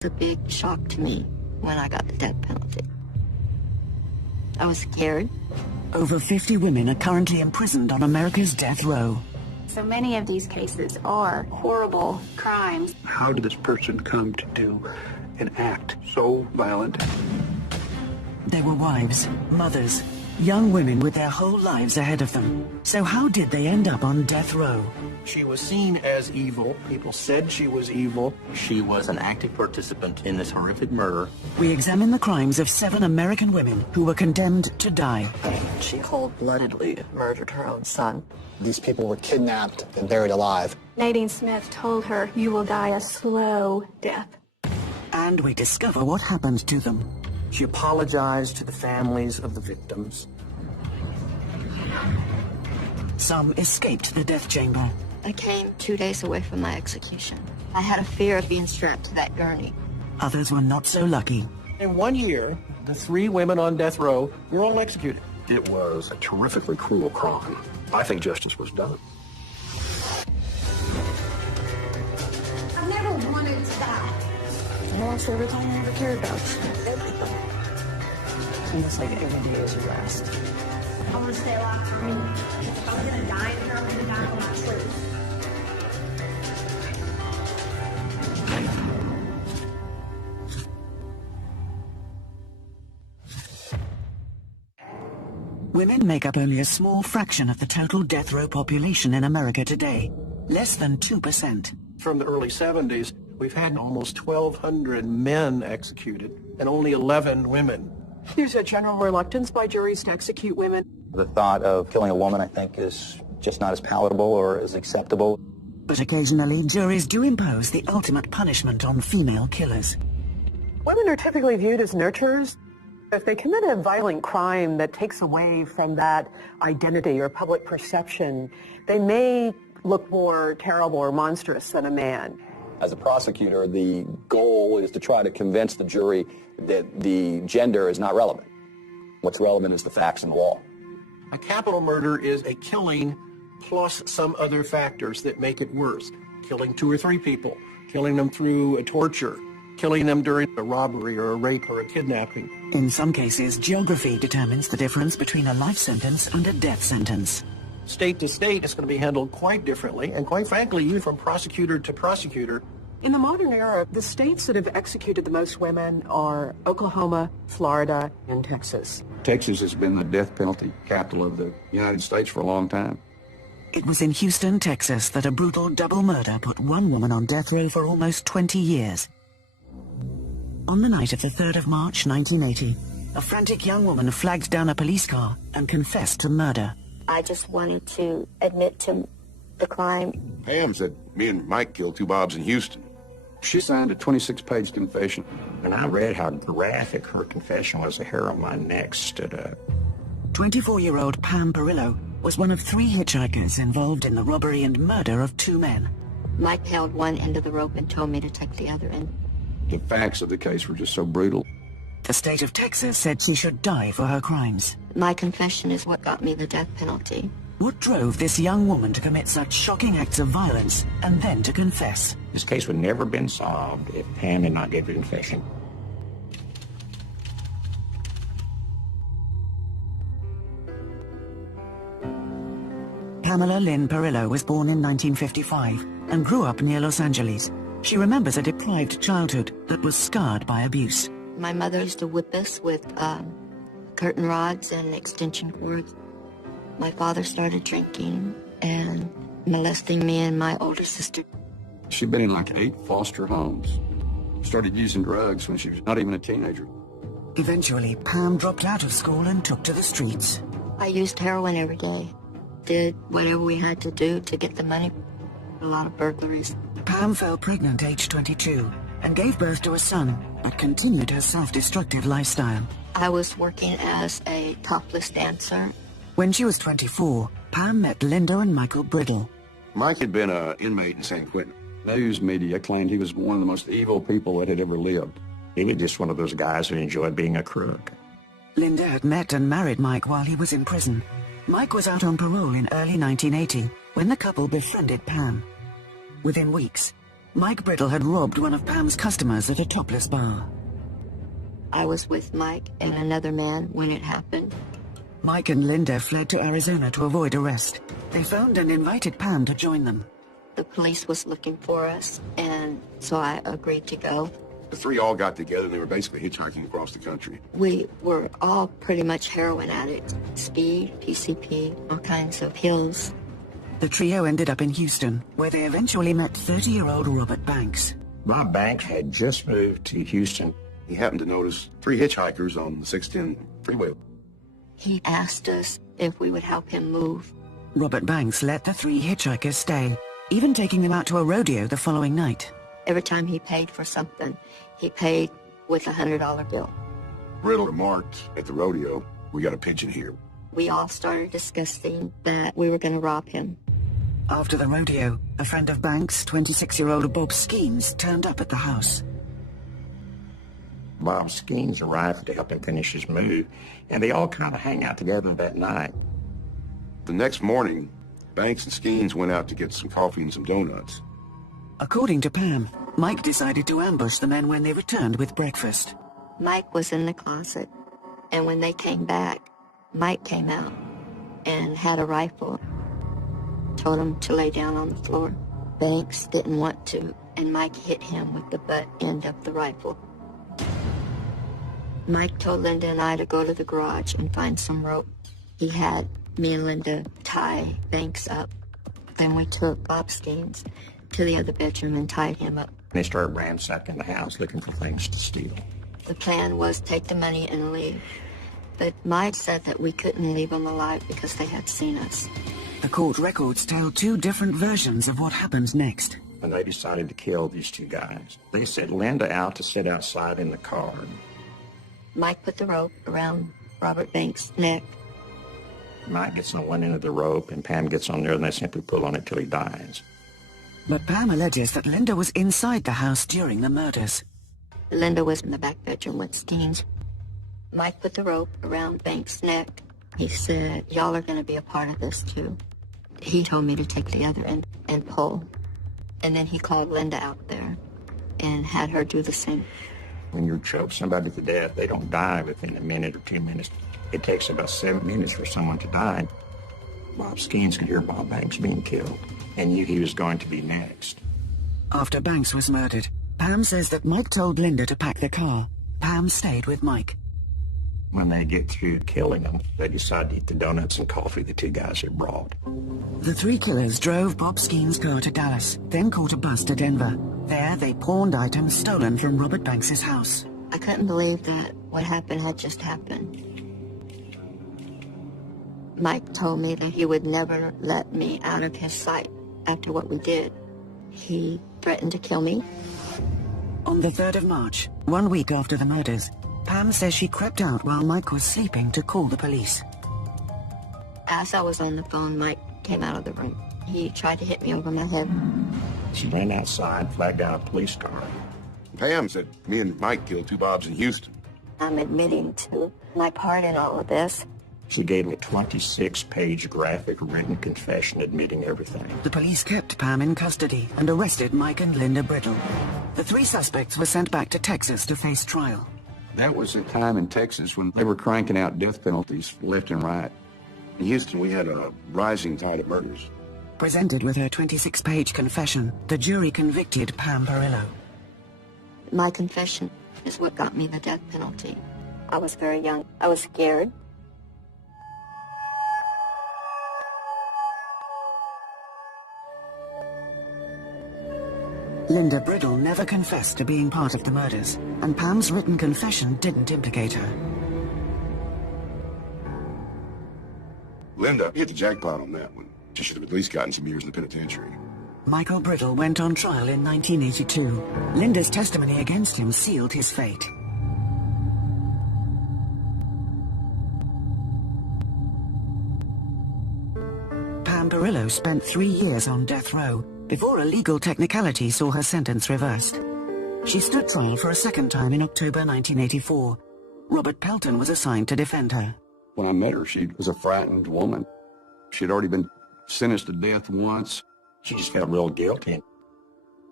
It's a big shock to me when I got the death penalty. I was scared. Over 50 women are currently imprisoned on America's death row. So many of these cases are horrible crimes. How did this person come to do an act so violent? They were wives, mothers, young women with their whole lives ahead of them. So how did they end up on death row? She was seen as evil. People said she was evil. She was an active participant in this horrific murder. We examine the crimes of 7 American women who were condemned to die. She cold-bloodedly murdered her own son. These people were kidnapped and buried alive. Nadine Smith told her, "You will die a slow death." And we discover what happened to them. She apologized to the families of the victims. Some escaped the death chamber. I came 2 days away from my execution. I had a fear of being strapped to that gurney. Others were not so lucky. In 1 year, the 3 women on death row were all executed. It was a terrifically cruel crime. I think justice was done. I've never wanted to die. I lost everything I ever cared about. Everything. Almost like every day is your last. I want to stay alive for me. If I'm going to die in here, I'm going to die for my truth. Women make up only a small fraction of the total death row population in America today. Less than 2%. From the early 70s, we've had almost 1,200 men executed and only 11 women. There's a general reluctance by juries to execute women. The thought of killing a woman, I think, is just not as palatable or as acceptable. But occasionally, juries do impose the ultimate punishment on female killers. Women are typically viewed as nurturers. If they commit a violent crime that takes away from that identity or public perception, they may look more terrible or monstrous than a man. As a prosecutor, the goal is to try to convince the jury that the gender is not relevant. What's relevant is the facts and the law. A capital murder is a killing plus some other factors that make it worse. Killing 2 or 3 people, killing them through a torture, killing them during a robbery or a rape or a kidnapping. In some cases, geography determines the difference between a life sentence and a death sentence. State to state, it's going to be handled quite differently, and quite frankly, even from prosecutor to prosecutor. In the modern era, the states that have executed the most women are Oklahoma, Florida, and Texas. Texas has been the death penalty capital of the United States for a long time. It was in Houston, Texas, that a brutal double murder put 1 woman on death row for almost 20 years. On the night of the 3rd of March, 1980, a frantic young woman flagged down a police car and confessed to murder. I just wanted to admit to the crime. Pam said me and Mike killed 2 Bobs in Houston. She signed a 26-page confession. When I read how graphic her confession was, the hair on my neck stood up. 24-year-old Pam Perillo was one of 3 hitchhikers involved in the robbery and murder of 2 men. Mike held one end of the rope and told me to take the other end. The facts of the case were just so brutal. The state of Texas said she should die for her crimes. My confession is what got me the death penalty. What drove this young woman to commit such shocking acts of violence and then to confess? This case would never have been solved if Pam had not given a confession. Pamela Lynn Perillo was born in 1955 and grew up near Los Angeles. She remembers a deprived childhood that was scarred by abuse. My mother used to whip us with curtain rods and extension cords. My father started drinking and molesting me and my older sister. She'd been in like 8 foster homes. Started using drugs when she was not even a teenager. Eventually, Pam dropped out of school and took to the streets. I used heroin every day. Did whatever we had to do to get the money. A lot of burglaries. Pam fell pregnant age 22 and gave birth to a son, but continued her self-destructive lifestyle. I was working as a topless dancer. When she was 24, Pam met Linda and Michael Brittle. Mike had been an inmate in San Quentin. News media claimed he was one of the most evil people that had ever lived. He was just one of those guys who enjoyed being a crook. Linda had met and married Mike while he was in prison. Mike was out on parole in early 1980 when the couple befriended Pam. Within weeks, Mike Brittle had robbed one of Pam's customers at a topless bar. I was with Mike and another man when it happened. Mike and Linda fled to Arizona to avoid arrest. They phoned and invited Pam to join them. The police was looking for us, and so I agreed to go. The three all got together and they were basically hitchhiking across the country. We were all pretty much heroin addicts. Speed, PCP, all kinds of pills. The trio ended up in Houston, where they eventually met 30-year-old Robert Banks. Bob Banks had just moved to Houston. He happened to notice three hitchhikers on the 610 freeway. He asked us if we would help him move. Robert Banks let the three hitchhikers stay, even taking them out to a rodeo the following night. Every time he paid for something, he paid with a $100 bill. Brittle remarked at the rodeo, "We got a pigeon here." We all started discussing that we were going to rob him. After the rodeo, a friend of Banks, 26-year-old Bob Skeens, turned up at the house. Bob Skeens arrived to help him finish his move, and they all kind of hang out together that night. The next morning, Banks and Skeens went out to get some coffee and some donuts. According to Pam, Mike decided to ambush the men when they returned with breakfast. Mike was in the closet, and when they came back, Mike came out and had a rifle. Told him to lay down on the floor. Banks didn't want to, and Mike hit him with the butt end of the rifle. Mike told Linda and I to go to the garage and find some rope. He had me and Linda tie Banks up. Then we took Bob Skeens to the other bedroom and tied him up. They started ransacking the house looking for things to steal. The plan was take the money and leave. But Mike said that we couldn't leave them alive because they had seen us. The court records tell two different versions of what happened next. When they decided to kill these two guys, they sent Linda out to sit outside in the car. Mike put the rope around Robert Banks' neck. Mike gets on one end of the rope, and Pam gets on there, and they simply pull on it till he dies. But Pam alleges that Linda was inside the house during the murders. Linda was in the back bedroom with Skeens. Mike put the rope around Banks' neck. He said, "Y'all are going to be a part of this, too." He told me to take the other end and pull. And then he called Linda out there and had her do the same. When you choke somebody to death, they don't die within a minute or 2 minutes. It takes about 7 minutes for someone to die. Bob Skeens could hear Bob Banks being killed and knew he was going to be next. After Banks was murdered, Pam says that Mike told Linda to pack the car. Pam stayed with Mike. When they get through killing them, they decide to eat the donuts and coffee the two guys had brought. The three killers drove Bob Skeens' car to Dallas, then caught a bus to Denver. There, they pawned items stolen from Robert Banks' house. I couldn't believe that what happened had just happened. Mike told me that he would never let me out of his sight after what we did. He threatened to kill me. On the 3rd of March, 1 week after the murders, Pam says she crept out while Mike was sleeping to call the police. As I was on the phone, Mike came out of the room. He tried to hit me over my head. She ran outside, flagged down a police car. Pam said me and Mike killed two Bobs in Houston. I'm admitting to my part in all of this. She gave a 26-page graphic written confession admitting everything. The police kept Pam in custody and arrested Mike and Linda Brittle. The three suspects were sent back to Texas to face trial. That was a time in Texas when they were cranking out death penalties left and right. In Houston, we had a rising tide of murders. Presented with her 26-page confession, the jury convicted Pam Perillo. My confession is what got me the death penalty. I was very young. I was scared. Linda Brittle never confessed to being part of the murders, and Pam's written confession didn't implicate her. Linda hit the jackpot on that one. She should have at least gotten some years in the penitentiary. Michael Brittle went on trial in 1982. Linda's testimony against him sealed his fate. Pam Perillo spent 3 years on death row before a legal technicality saw her sentence reversed. She stood trial for a second time in October 1984. Robert Pelton was assigned to defend her. When I met her, she was a frightened woman. She had already been sentenced to death once. She just felt real guilty.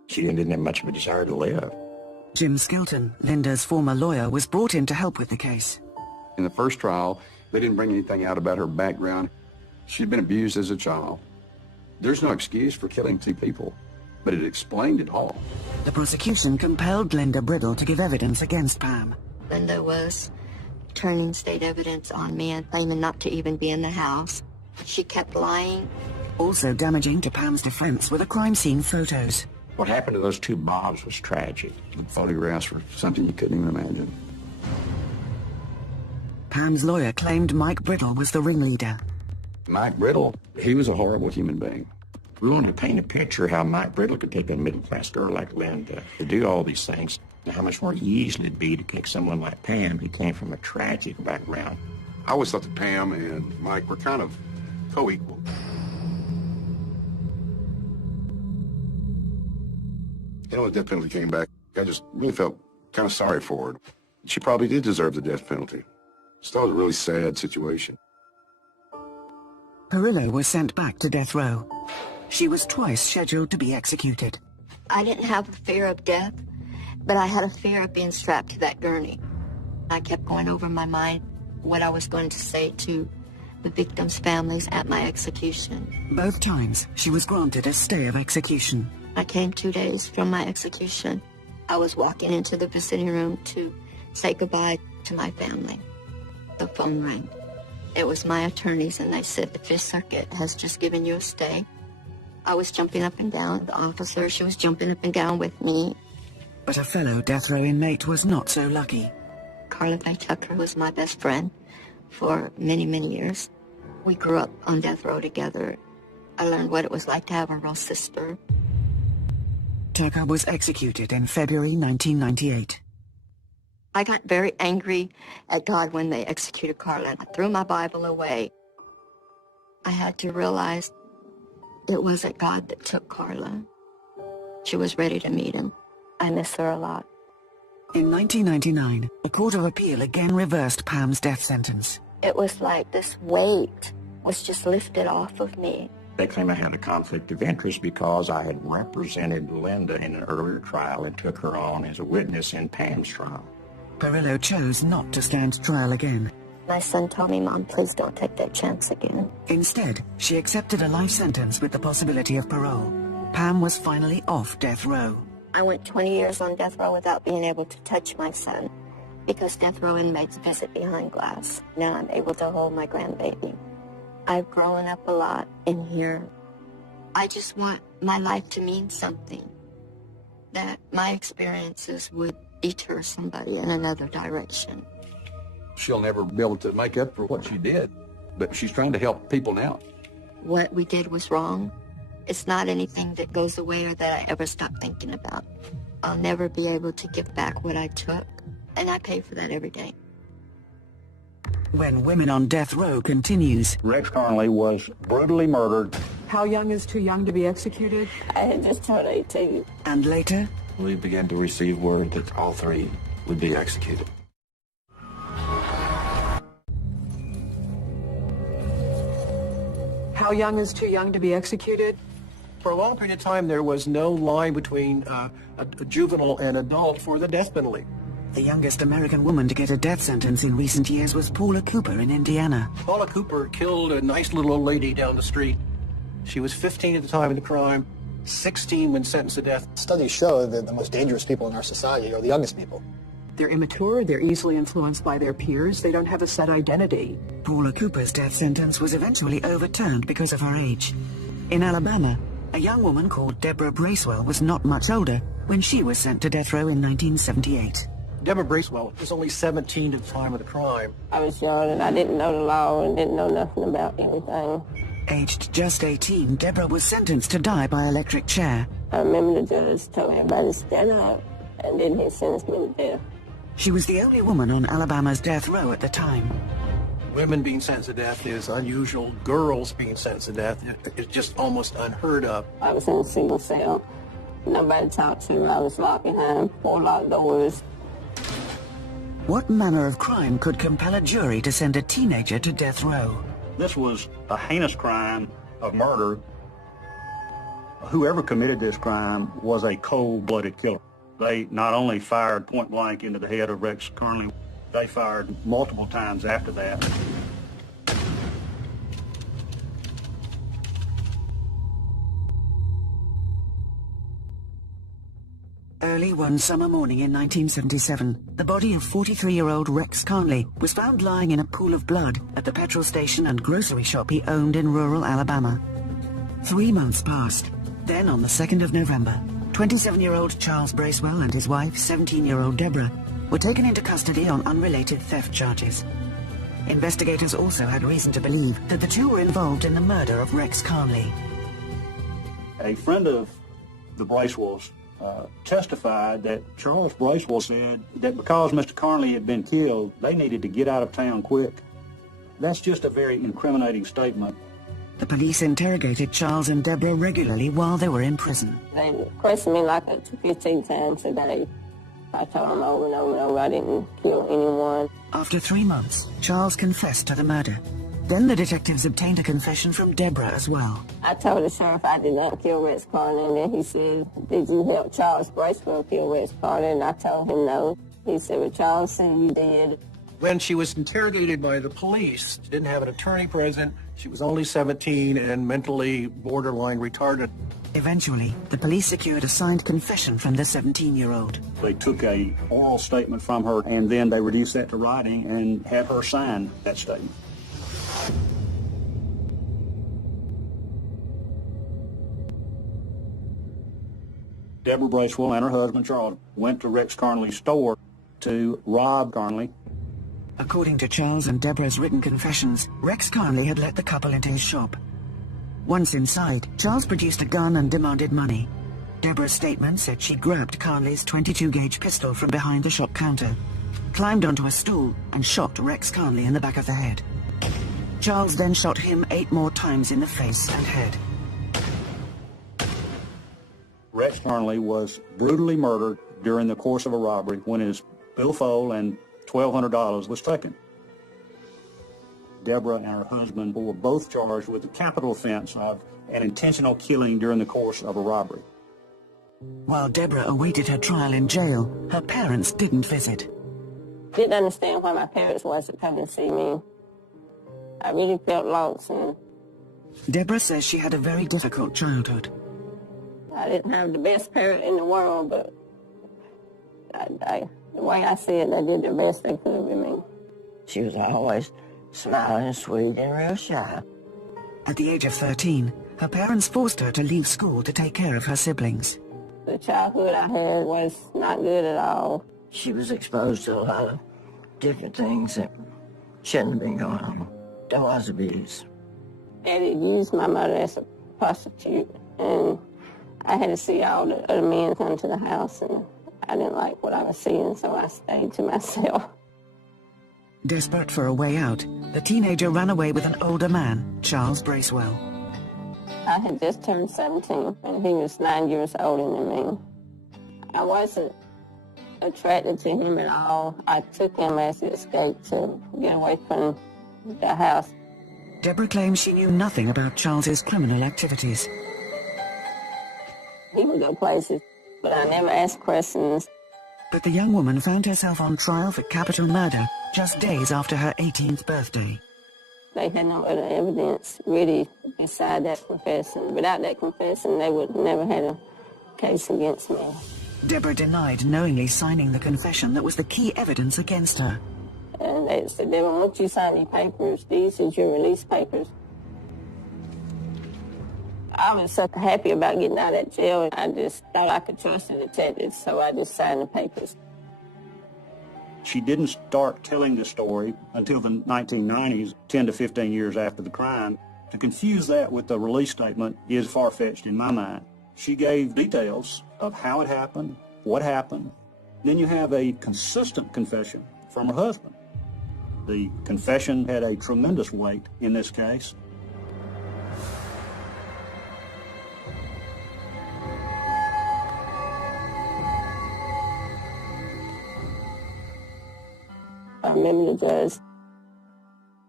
She didn't have much of a desire to live. Jim Skelton, Linda's former lawyer, was brought in to help with the case. In the first trial, they didn't bring anything out about her background. She'd been abused as a child. There's no excuse for killing 2 people, but it explained it all. The prosecution compelled Linda Brittle to give evidence against Pam. Linda was turning state evidence on me and claiming not to even be in the house. She kept lying. Also damaging to Pam's defense were the crime scene photos. What happened to those 2 Bobs was tragic. The photographs were something you couldn't even imagine. Pam's lawyer claimed Mike Brittle was the ringleader. Mike Brittle, he was a horrible human being. We wanted to paint a picture how Mike Brittle could take a middle-class girl like Linda to do all these things, and how much more easy it'd be to take someone like Pam who came from a tragic background. I always thought that Pam and Mike were kind of co-equal. You know, the death penalty came back. I just really felt kind of sorry for her. She probably did deserve the death penalty. Still was a really sad situation. Perillo was sent back to death row. She was twice scheduled to be executed. I didn't have a fear of death, but I had a fear of being strapped to that gurney. I kept going over in my mind what I was going to say to the victims' families at my execution. Both times, she was granted a stay of execution. I came 2 days from my execution. I was walking into the visiting room to say goodbye to my family. The phone rang. It was my attorneys, and they said the Fifth Circuit has just given you a stay. I was jumping up and down. The officer, she was jumping up and down with me. But a fellow death row inmate was not so lucky. Carla Faye Tucker was my best friend for many, many years. We grew up on death row together. I learned what it was like to have a real sister. Tucker was executed in February 1998. I got very angry at God when they executed Carla. I threw my Bible away. I had to realize it wasn't God that took Carla. She was ready to meet him. I miss her a lot. In 1999, the Court of Appeal again reversed Pam's death sentence. It was like this weight was just lifted off of me. They claim I had a conflict of interest because I had represented Linda in an earlier trial and took her on as a witness in Pam's trial. Perillo chose not to stand trial again. My son told me, Mom, please don't take that chance again. Instead, she accepted a life sentence with the possibility of parole. Pam was finally off death row. I went 20 years on death row without being able to touch my son because death row inmates visit behind glass. Now I'm able to hold my grandbaby. I've grown up a lot in here. I just want my life to mean something, that my experiences would deter somebody in another direction. She'll never be able to make up for what she did, but she's trying to help people now. What we did was wrong. It's not anything that goes away or that I ever stop thinking about. I'll never be able to give back what I took, and I pay for that every day. When Women on Death Row continues. Rex Conley was brutally murdered. How young is too young to be executed? I had just turned 18. And later, We began to receive word that all 3 would be executed. How young is too young to be executed? For a long period of time, there was no line between a juvenile and adult for the death penalty. the youngest American woman to get a death sentence in recent years was Paula Cooper in Indiana. Paula Cooper killed a nice little old lady down the street. She was 15 at the time of the crime, 16 when sentenced to death. Studies show that the most dangerous people in our society are the youngest people. They're immature, they're easily influenced by their peers, they don't have a set identity. Paula Cooper's death sentence was eventually overturned because of her age. In Alabama, a young woman called Deborah Bracewell was not much older when she was sent to death row in 1978. Deborah Bracewell was only 17 at the time of the crime. I was young and I didn't know the law and didn't know nothing about anything. Aged just 18, Deborah was sentenced to die by electric chair. I remember the judge told everybody to stand up, and then he sentenced me to death. She was the only woman on Alabama's death row at the time. Women being sentenced to death is unusual. Girls being sentenced to death is just almost unheard of. I was in a single cell. Nobody talked to me. I was locked behind 4 locked doors. What manner of crime could compel a jury to send a teenager to death row? This was a heinous crime of murder. Whoever committed this crime was a cold-blooded killer. They not only fired point blank into the head of Rex Carnley, they fired multiple times after that. Early one summer morning in 1977, the body of 43-year-old Rex Carnley was found lying in a pool of blood at the petrol station and grocery shop he owned in rural Alabama. 3 months passed. Then, on the 2nd of November, 27-year-old Charles Bracewell and his wife, 17-year-old Deborah, were taken into custody on unrelated theft charges. Investigators also had reason to believe that the two were involved in the murder of Rex Carnley. A friend of the Bracewells testified that Charles Bracewell said that because Mr. Carnley had been killed, they needed to get out of town quick. That's just a very incriminating statement. The police interrogated Charles and Deborah regularly while they were in prison. They questioned me like 15 times a day. I told them over and over and over I didn't kill anyone. After 3 months, Charles confessed to the murder. Then the detectives obtained a confession from Deborah as well. I told the sheriff I did not kill Rex Carnley, and then he said, "Did you help Charles Bracewell kill Rex Carnley?" And I told him no. He said, "Well, Charles said you did." When she was interrogated by the police, she didn't have an attorney present. She was only 17 and mentally borderline retarded. Eventually, the police secured a signed confession from the 17-year-old. They took an oral statement from her, and then they reduced that to writing and had her sign that statement. Deborah Bracewell and her husband, Charles, went to Rex Carnley's store to rob Carnley. According to Charles and Deborah's written confessions, Rex Carnley had let the couple into his shop. Once inside, Charles produced a gun and demanded money. Deborah's statement said she grabbed Carnley's 22-gauge pistol from behind the shop counter, climbed onto a stool, and shot Rex Carnley in the back of the head. Charles then shot him 8 more times in the face and head. Rex Carnley was brutally murdered during the course of a robbery when his billfold and $1,200 was taken. Deborah and her husband were both charged with the capital offense of an intentional killing during the course of a robbery. While Deborah awaited her trial in jail, her parents didn't visit. Didn't understand why my parents wasn't coming to see me. I really felt lost. And Deborah says she had a very difficult childhood. I didn't have the best parent in the world, but the way I see it, they did the best they could with me. She was always smiling, sweet, and real shy. At the age of 13, her parents forced her to leave school to take care of her siblings. The childhood I had was not good at all. She was exposed to a lot of different things that shouldn't have been going on. There was abuse. Daddy used my mother as a prostitute, and I had to see all the other men come to the house, and I didn't like what I was seeing, so I stayed to myself. Desperate for a way out, the teenager ran away with an older man, Charles Bracewell. I had just turned 17, and he was 9 years older than me. I wasn't attracted to him at all. I took him as an escape to get away from the house. Deborah claims she knew nothing about Charles's criminal activities. He would go places, but I never asked questions. But the young woman found herself on trial for capital murder just days after her 18th birthday. They had no other evidence, really, beside that confession. Without that confession, they would never had a case against me. Deborah denied knowingly signing the confession that was the key evidence against her. And they said, "Deborah, once you sign these papers, these is your release papers." I was so happy about getting out of jail. I just thought I could trust the detectives, so I just signed the papers. She didn't start telling the story until the 1990s, 10 to 15 years after the crime. To confuse that with the release statement is far-fetched in my mind. She gave details of how it happened, what happened. Then you have a consistent confession from her husband. The confession had a tremendous weight in this case. I remember the judge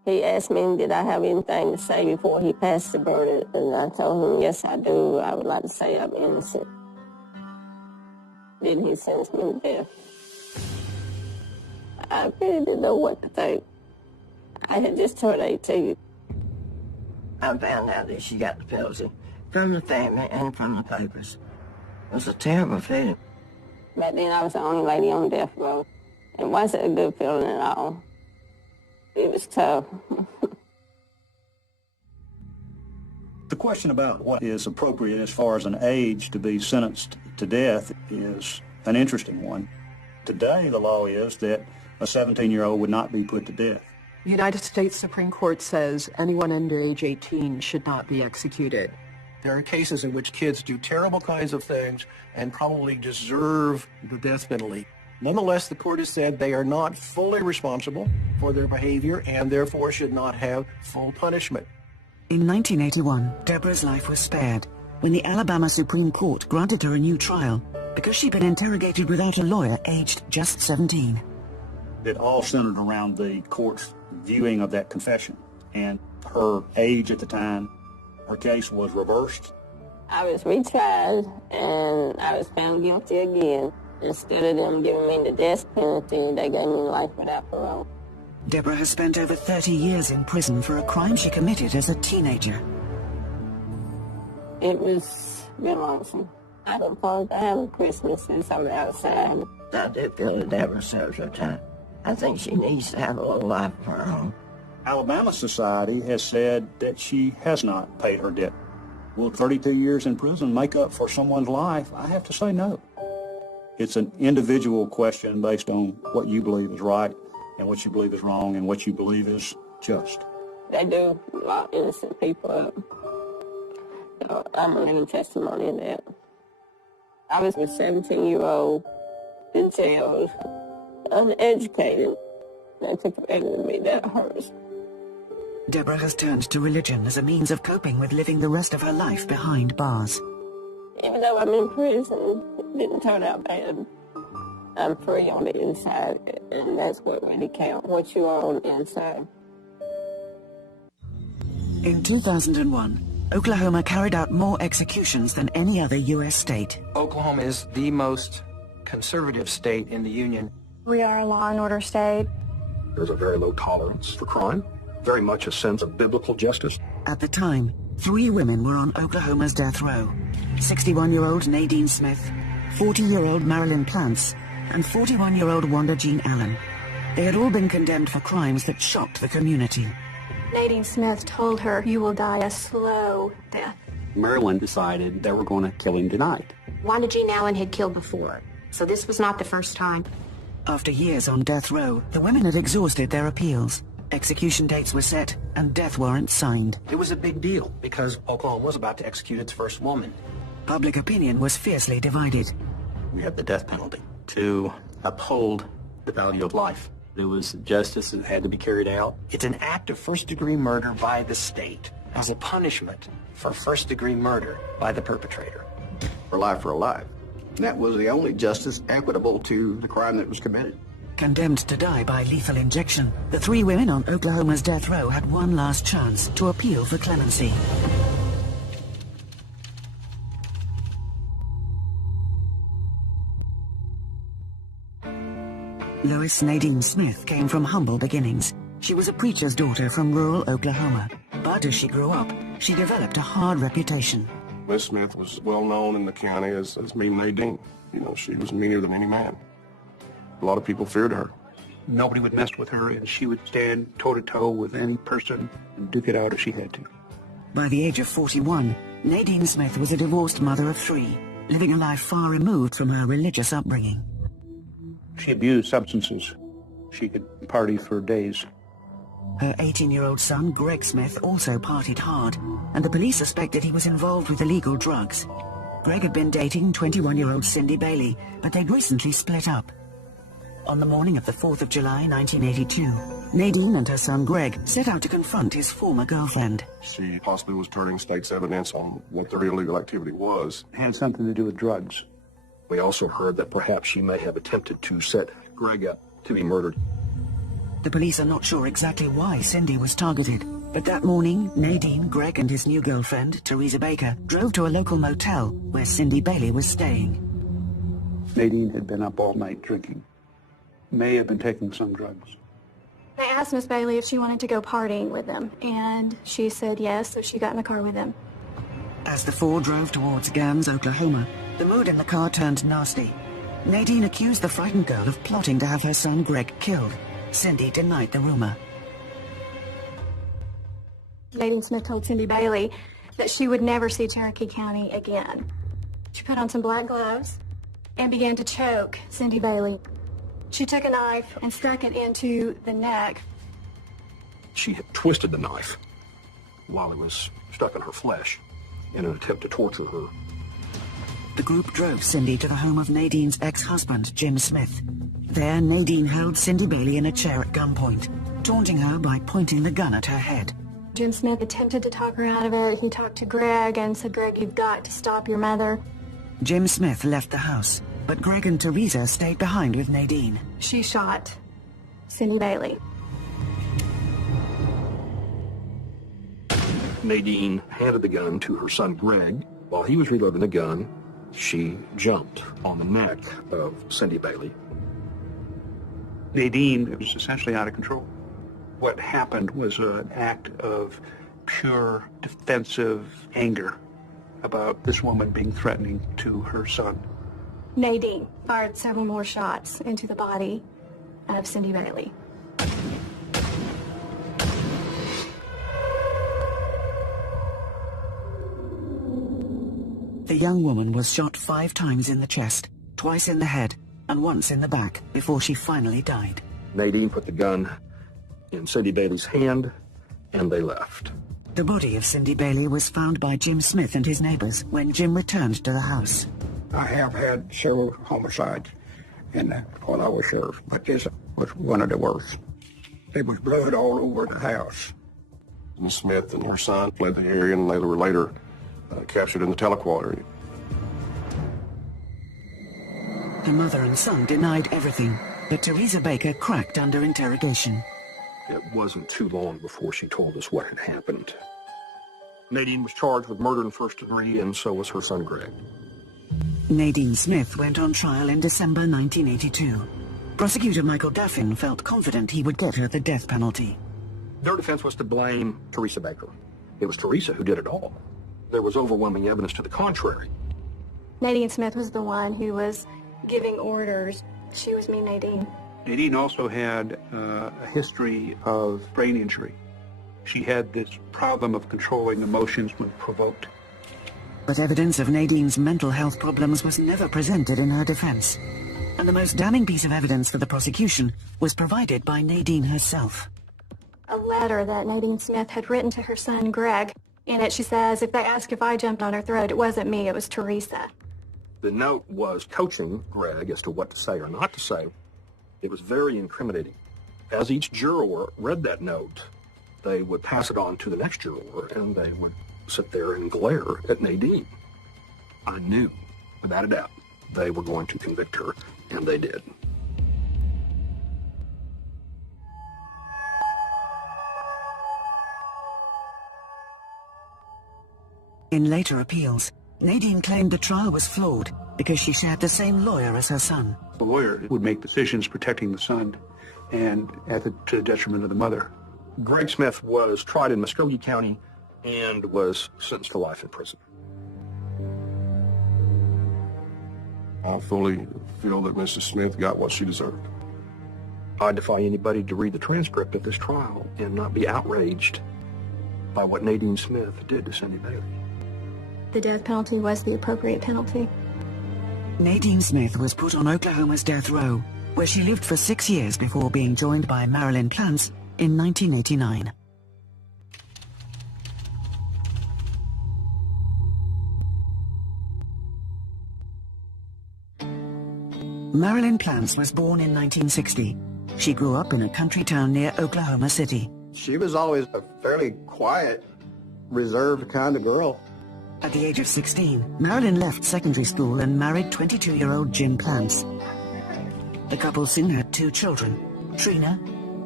He asked me, did I have anything to say before he passed the verdict, and I told him, yes, I do. I would like to say I'm innocent. Then he sentenced me to death. I really didn't know what to think. I had just turned 18. I found out that she got the penalty from the family and from the papers. It was a terrible feeling. Back then, I was the only lady on death row. It wasn't a good feeling at all. It was tough. The question about what is appropriate as far as an age to be sentenced to death is an interesting one. Today, the law is that a 17-year-old would not be put to death. The United States Supreme Court says anyone under age 18 should not be executed. There are cases in which kids do terrible kinds of things and probably deserve the death penalty. Nonetheless, the court has said they are not fully responsible for their behavior and therefore should not have full punishment. In 1981, Deborah's life was spared when the Alabama Supreme Court granted her a new trial because she'd been interrogated without a lawyer aged just 17. It all centered around the court's viewing of that confession and her age at the time. Her case was reversed. I was retried and I was found guilty again. Instead of them giving me the death penalty, they gave me life without parole. Deborah has spent over 30 years in prison for a crime she committed as a teenager. It was real lonesome. I don't suppose I have a Christmas since I'm outside. I do feel that Deborah serves her time. I think she needs to have a little life of her own. Alabama society has said that she has not paid her debt. Will 32 years in prison make up for someone's life? I have to say no. It's an individual question based on what you believe is right and what you believe is wrong and what you believe is just. They do lock innocent people up. So I'm a living testimony of that. I was a 17-year-old in jail, uneducated. They took advantage of me. That hurts. Deborah has turned to religion as a means of coping with living the rest of her life behind bars. Even though I'm in prison, it didn't turn out bad. I'm free on the inside, and that's what really counts, what you are on the inside. In 2001, Oklahoma carried out more executions than any other U.S. state. Oklahoma is the most conservative state in the Union. We are a law and order state. There's a very low tolerance for crime, very much a sense of biblical justice. At the time, 3 women were on Oklahoma's death row. 61-year-old Nadine Smith, 40-year-old Marilyn Plants, and 41-year-old Wanda Jean Allen. They had all been condemned for crimes that shocked the community. Nadine Smith told her, "You will die a slow death." Marilyn decided they were going to kill him tonight. Wanda Jean Allen had killed before, so this was not the first time. After years on death row, the women had exhausted their appeals. Execution dates were set and death warrants signed. It was a big deal because Oklahoma was about to execute its first woman. Public opinion was fiercely divided. We had the death penalty to uphold the value of life. It was justice that had to be carried out. It's an act of first-degree murder by the state as a punishment for first-degree murder by the perpetrator. For life for a life. That was the only justice equitable to the crime that was committed. Condemned to die by lethal injection, the 3 women on Oklahoma's death row had one last chance to appeal for clemency. Lois Nadine Smith came from humble beginnings. She was a preacher's daughter from rural Oklahoma. But as she grew up, she developed a hard reputation. Miss Smith was well known in the county as Mean Nadine. You know, she was meaner than any man. A lot of people feared her. Nobody would mess with her, and she would stand toe-to-toe with any person and duke it out if she had to. By the age of 41, Nadine Smith was a divorced mother of 3, living a life far removed from her religious upbringing. She abused substances. She could party for days. Her 18-year-old son, Greg Smith, also partied hard, and the police suspected he was involved with illegal drugs. Greg had been dating 21-year-old Cindy Bailey, but they'd recently split up. On the morning of the 4th of July, 1982, Nadine and her son Greg set out to confront his former girlfriend. She possibly was turning state's evidence on what their illegal activity was. It had something to do with drugs. We also heard that perhaps she may have attempted to set Greg up to be murdered. The police are not sure exactly why Cindy was targeted, but that morning, Nadine, Greg and his new girlfriend, Teresa Baker, drove to a local motel where Cindy Bailey was staying. Nadine had been up all night drinking. May have been taking some drugs. I asked Miss Bailey if she wanted to go partying with them, and she said yes, so she got in the car with them. As the four drove towards Gans, Oklahoma, the mood in the car turned nasty. Nadine accused the frightened girl of plotting to have her son Greg killed. Cindy denied the rumor. Nadine Smith told Cindy Bailey that she would never see Cherokee County again. She put on some black gloves and began to choke Cindy Bailey. She took a knife and stuck it into the neck. She had twisted the knife while it was stuck in her flesh in an attempt to torture her. The group drove Cindy to the home of Nadine's ex-husband, Jim Smith. There, Nadine held Cindy Bailey in a chair at gunpoint, taunting her by pointing the gun at her head. Jim Smith attempted to talk her out of it. He talked to Greg and said, "Greg, you've got to stop your mother." Jim Smith left the house, but Greg and Teresa stayed behind with Nadine. She shot Cindy Bailey. Nadine handed the gun to her son Greg. While he was reloading the gun, she jumped on the neck of Cindy Bailey. Nadine was essentially out of control. What happened was an act of pure defensive anger about this woman being threatening to her son. Nadine fired several more shots into the body of Cindy Bailey. The young woman was shot 5 times in the chest, twice in the head, and once in the back before she finally died. Nadine put the gun in Cindy Bailey's hand, and they left. The body of Cindy Bailey was found by Jim Smith and his neighbors when Jim returned to the house. I have had several homicides while I was sheriff, but this was one of the worst. There was blood all over the house. Miss Smith and her son fled the area, and they were later captured in the Tahlequah area. The mother and son denied everything, but Teresa Baker cracked under interrogation. It wasn't too long before she told us what had happened. Nadine was charged with murder in first degree, and so was her son Greg. Nadine Smith went on trial in December 1982. Prosecutor Michael Daffin felt confident he would get her the death penalty. Their defense was to blame Teresa Baker. It was Teresa who did it all. There was overwhelming evidence to the contrary. Nadine Smith was the one who was giving orders. She was mean Nadine. Nadine also had a history of brain injury. She had this problem of controlling emotions when provoked. But evidence of Nadine's mental health problems was never presented in her defense. And the most damning piece of evidence for the prosecution was provided by Nadine herself. A letter that Nadine Smith had written to her son Greg. In it she says, if they ask if I jumped on her throat, it wasn't me, it was Teresa. The note was coaching Greg as to what to say or not to say. It was very incriminating. As each juror read that note, they would pass it on to the next juror, and they would sit there and glare at Nadine. I knew, without a doubt, they were going to convict her, and they did. In later appeals, Nadine claimed the trial was flawed because she shared the same lawyer as her son. The lawyer would make decisions protecting the son and to the detriment of the mother. Greg Smith was tried in Muskogee County and was sentenced to life in prison. I fully feel that Mrs. Smith got what she deserved. I defy anybody to read the transcript of this trial and not be outraged by what Nadine Smith did to Cindy Bailey. The death penalty was the appropriate penalty. Nadine Smith was put on Oklahoma's death row, where she lived for 6 years before being joined by Marilyn Plantz in 1989. Marilyn Plantz was born in 1960. She grew up in a country town near Oklahoma City. She was always a fairly quiet, reserved kind of girl. At the age of 16, Marilyn left secondary school and married 22-year-old Jim Plantz. The couple soon had 2 children, Trina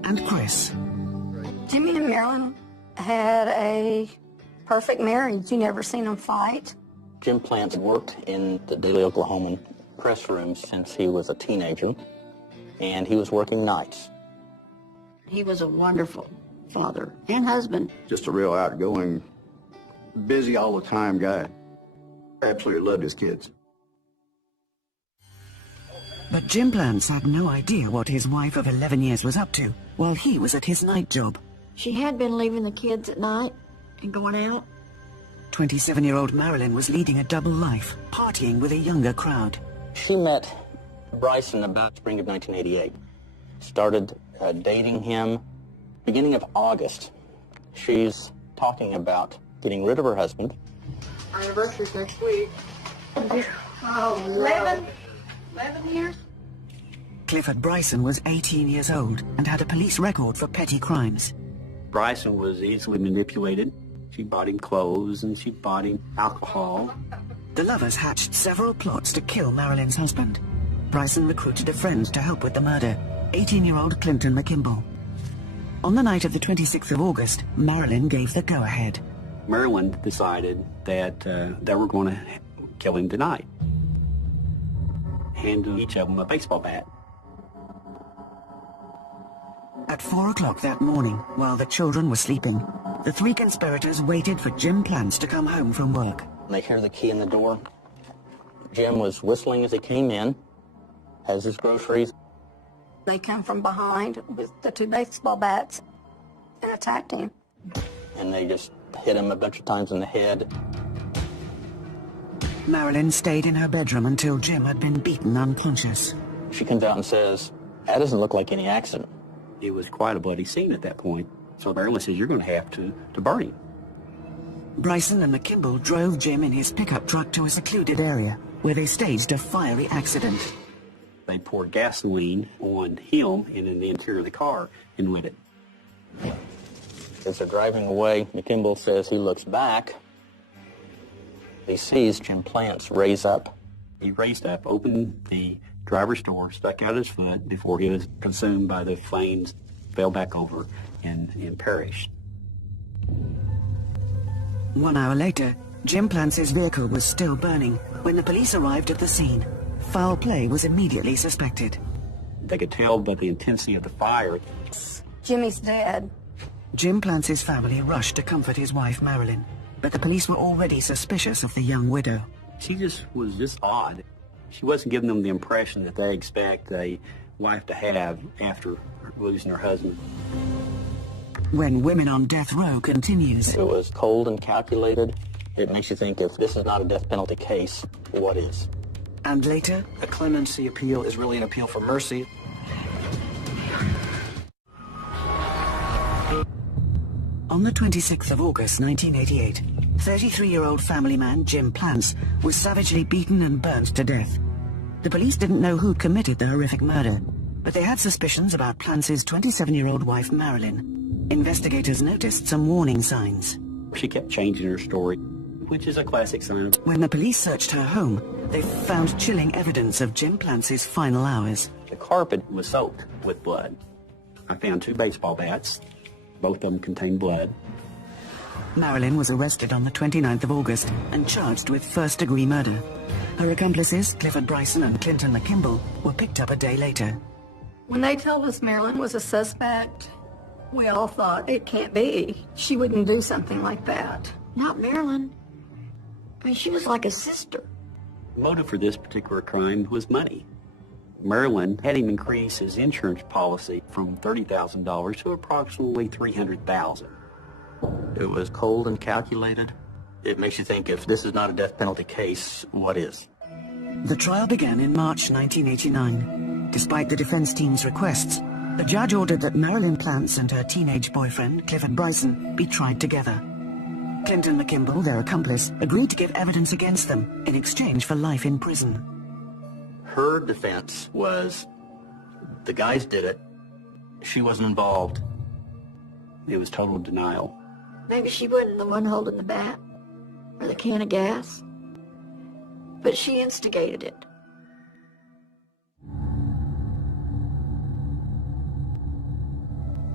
and Chris. Jimmy and Marilyn had a perfect marriage. You never seen them fight. Jim Plants worked in the Daily Oklahoman press room since he was a teenager, and he was working nights. He was a wonderful father and husband. Just a real outgoing, busy all the time guy. Absolutely loved his kids. But Jim Plants had no idea what his wife of 11 years was up to while he was at his night job. She had been leaving the kids at night and going out. 27-year-old Marilyn was leading a double life, partying with a younger crowd. She met Bryson about spring of 1988. Started dating him beginning of August. She's talking about getting rid of her husband. Our anniversary's next week. Oh, 11 years? Clifford Bryson was 18 years old and had a police record for petty crimes. Bryson was easily manipulated. She bought him clothes and she bought him alcohol. The lovers hatched several plots to kill Marilyn's husband. Bryson recruited a friend to help with the murder, 18-year-old Clinton McKimball. On the night of the 26th of August, Marilyn gave the go-ahead. Marilyn decided that they were going to kill him tonight. Handed each of them a baseball bat. At 4 o'clock that morning, while the children were sleeping, the three conspirators waited for Jim Plants to come home from work. They hear the key in the door. Jim was whistling as he came in, has his groceries. They come from behind with the two baseball bats and attacked him. And they just hit him a bunch of times in the head. Marilyn stayed in her bedroom until Jim had been beaten unconscious. She comes out and says, that doesn't look like any accident. It was quite a bloody scene at that point. So Marilyn says, you're going to have to burn him. Bryson and McKimball drove Jim in his pickup truck to a secluded area where they staged a fiery accident. They poured gasoline on him and in the interior of the car and lit it. As they're driving away, McKimball says he looks back. He sees Jim Plants raise up. He raised up, opened the driver's door, stuck out his foot before he was consumed by the flames, fell back over, and perished. 1 hour later, Jim Plants' vehicle was still burning when the police arrived at the scene. Foul play was immediately suspected. They could tell by the intensity of the fire. Jimmy's dead. Jim Plants' family rushed to comfort his wife, Marilyn, but the police were already suspicious of the young widow. She was just odd. She wasn't giving them the impression that they expect a wife to have after losing her husband. When Women on Death Row continues. It was cold and calculated. It makes you think, if this is not a death penalty case, what is? And later, a clemency appeal is really an appeal for mercy. On the 26th of August, 1988, 33-year-old family man Jim Plants was savagely beaten and burned to death. The police didn't know who committed the horrific murder, but they had suspicions about Plants' 27-year-old wife, Marilyn. Investigators noticed some warning signs. She kept changing her story, which is a classic sign of... When the police searched her home, they found chilling evidence of Jim Plants' final hours. The carpet was soaked with blood. I found 2 baseball bats. Both of them contained blood. Marilyn was arrested on the 29th of August and charged with first-degree murder. Her accomplices, Clifford Bryson and Clinton McKimball, were picked up a day later. When they told us Marilyn was a suspect, we all thought, it can't be. She wouldn't do something like that. Not Marilyn. I mean, she was like a sister. The motive for this particular crime was money. Marilyn had him increase his insurance policy from $30,000 to approximately $300,000. It was cold and calculated. It makes you think, if this is not a death penalty case, what is? The trial began in March 1989. Despite the defense team's requests, the judge ordered that Marilyn Plants and her teenage boyfriend, Clifford Bryson, be tried together. Clinton McKimball, their accomplice, agreed to give evidence against them in exchange for life in prison. Her defense was, the guys did it. She wasn't involved. It was total denial. Maybe she wasn't the one holding the bat or the can of gas, but she instigated it.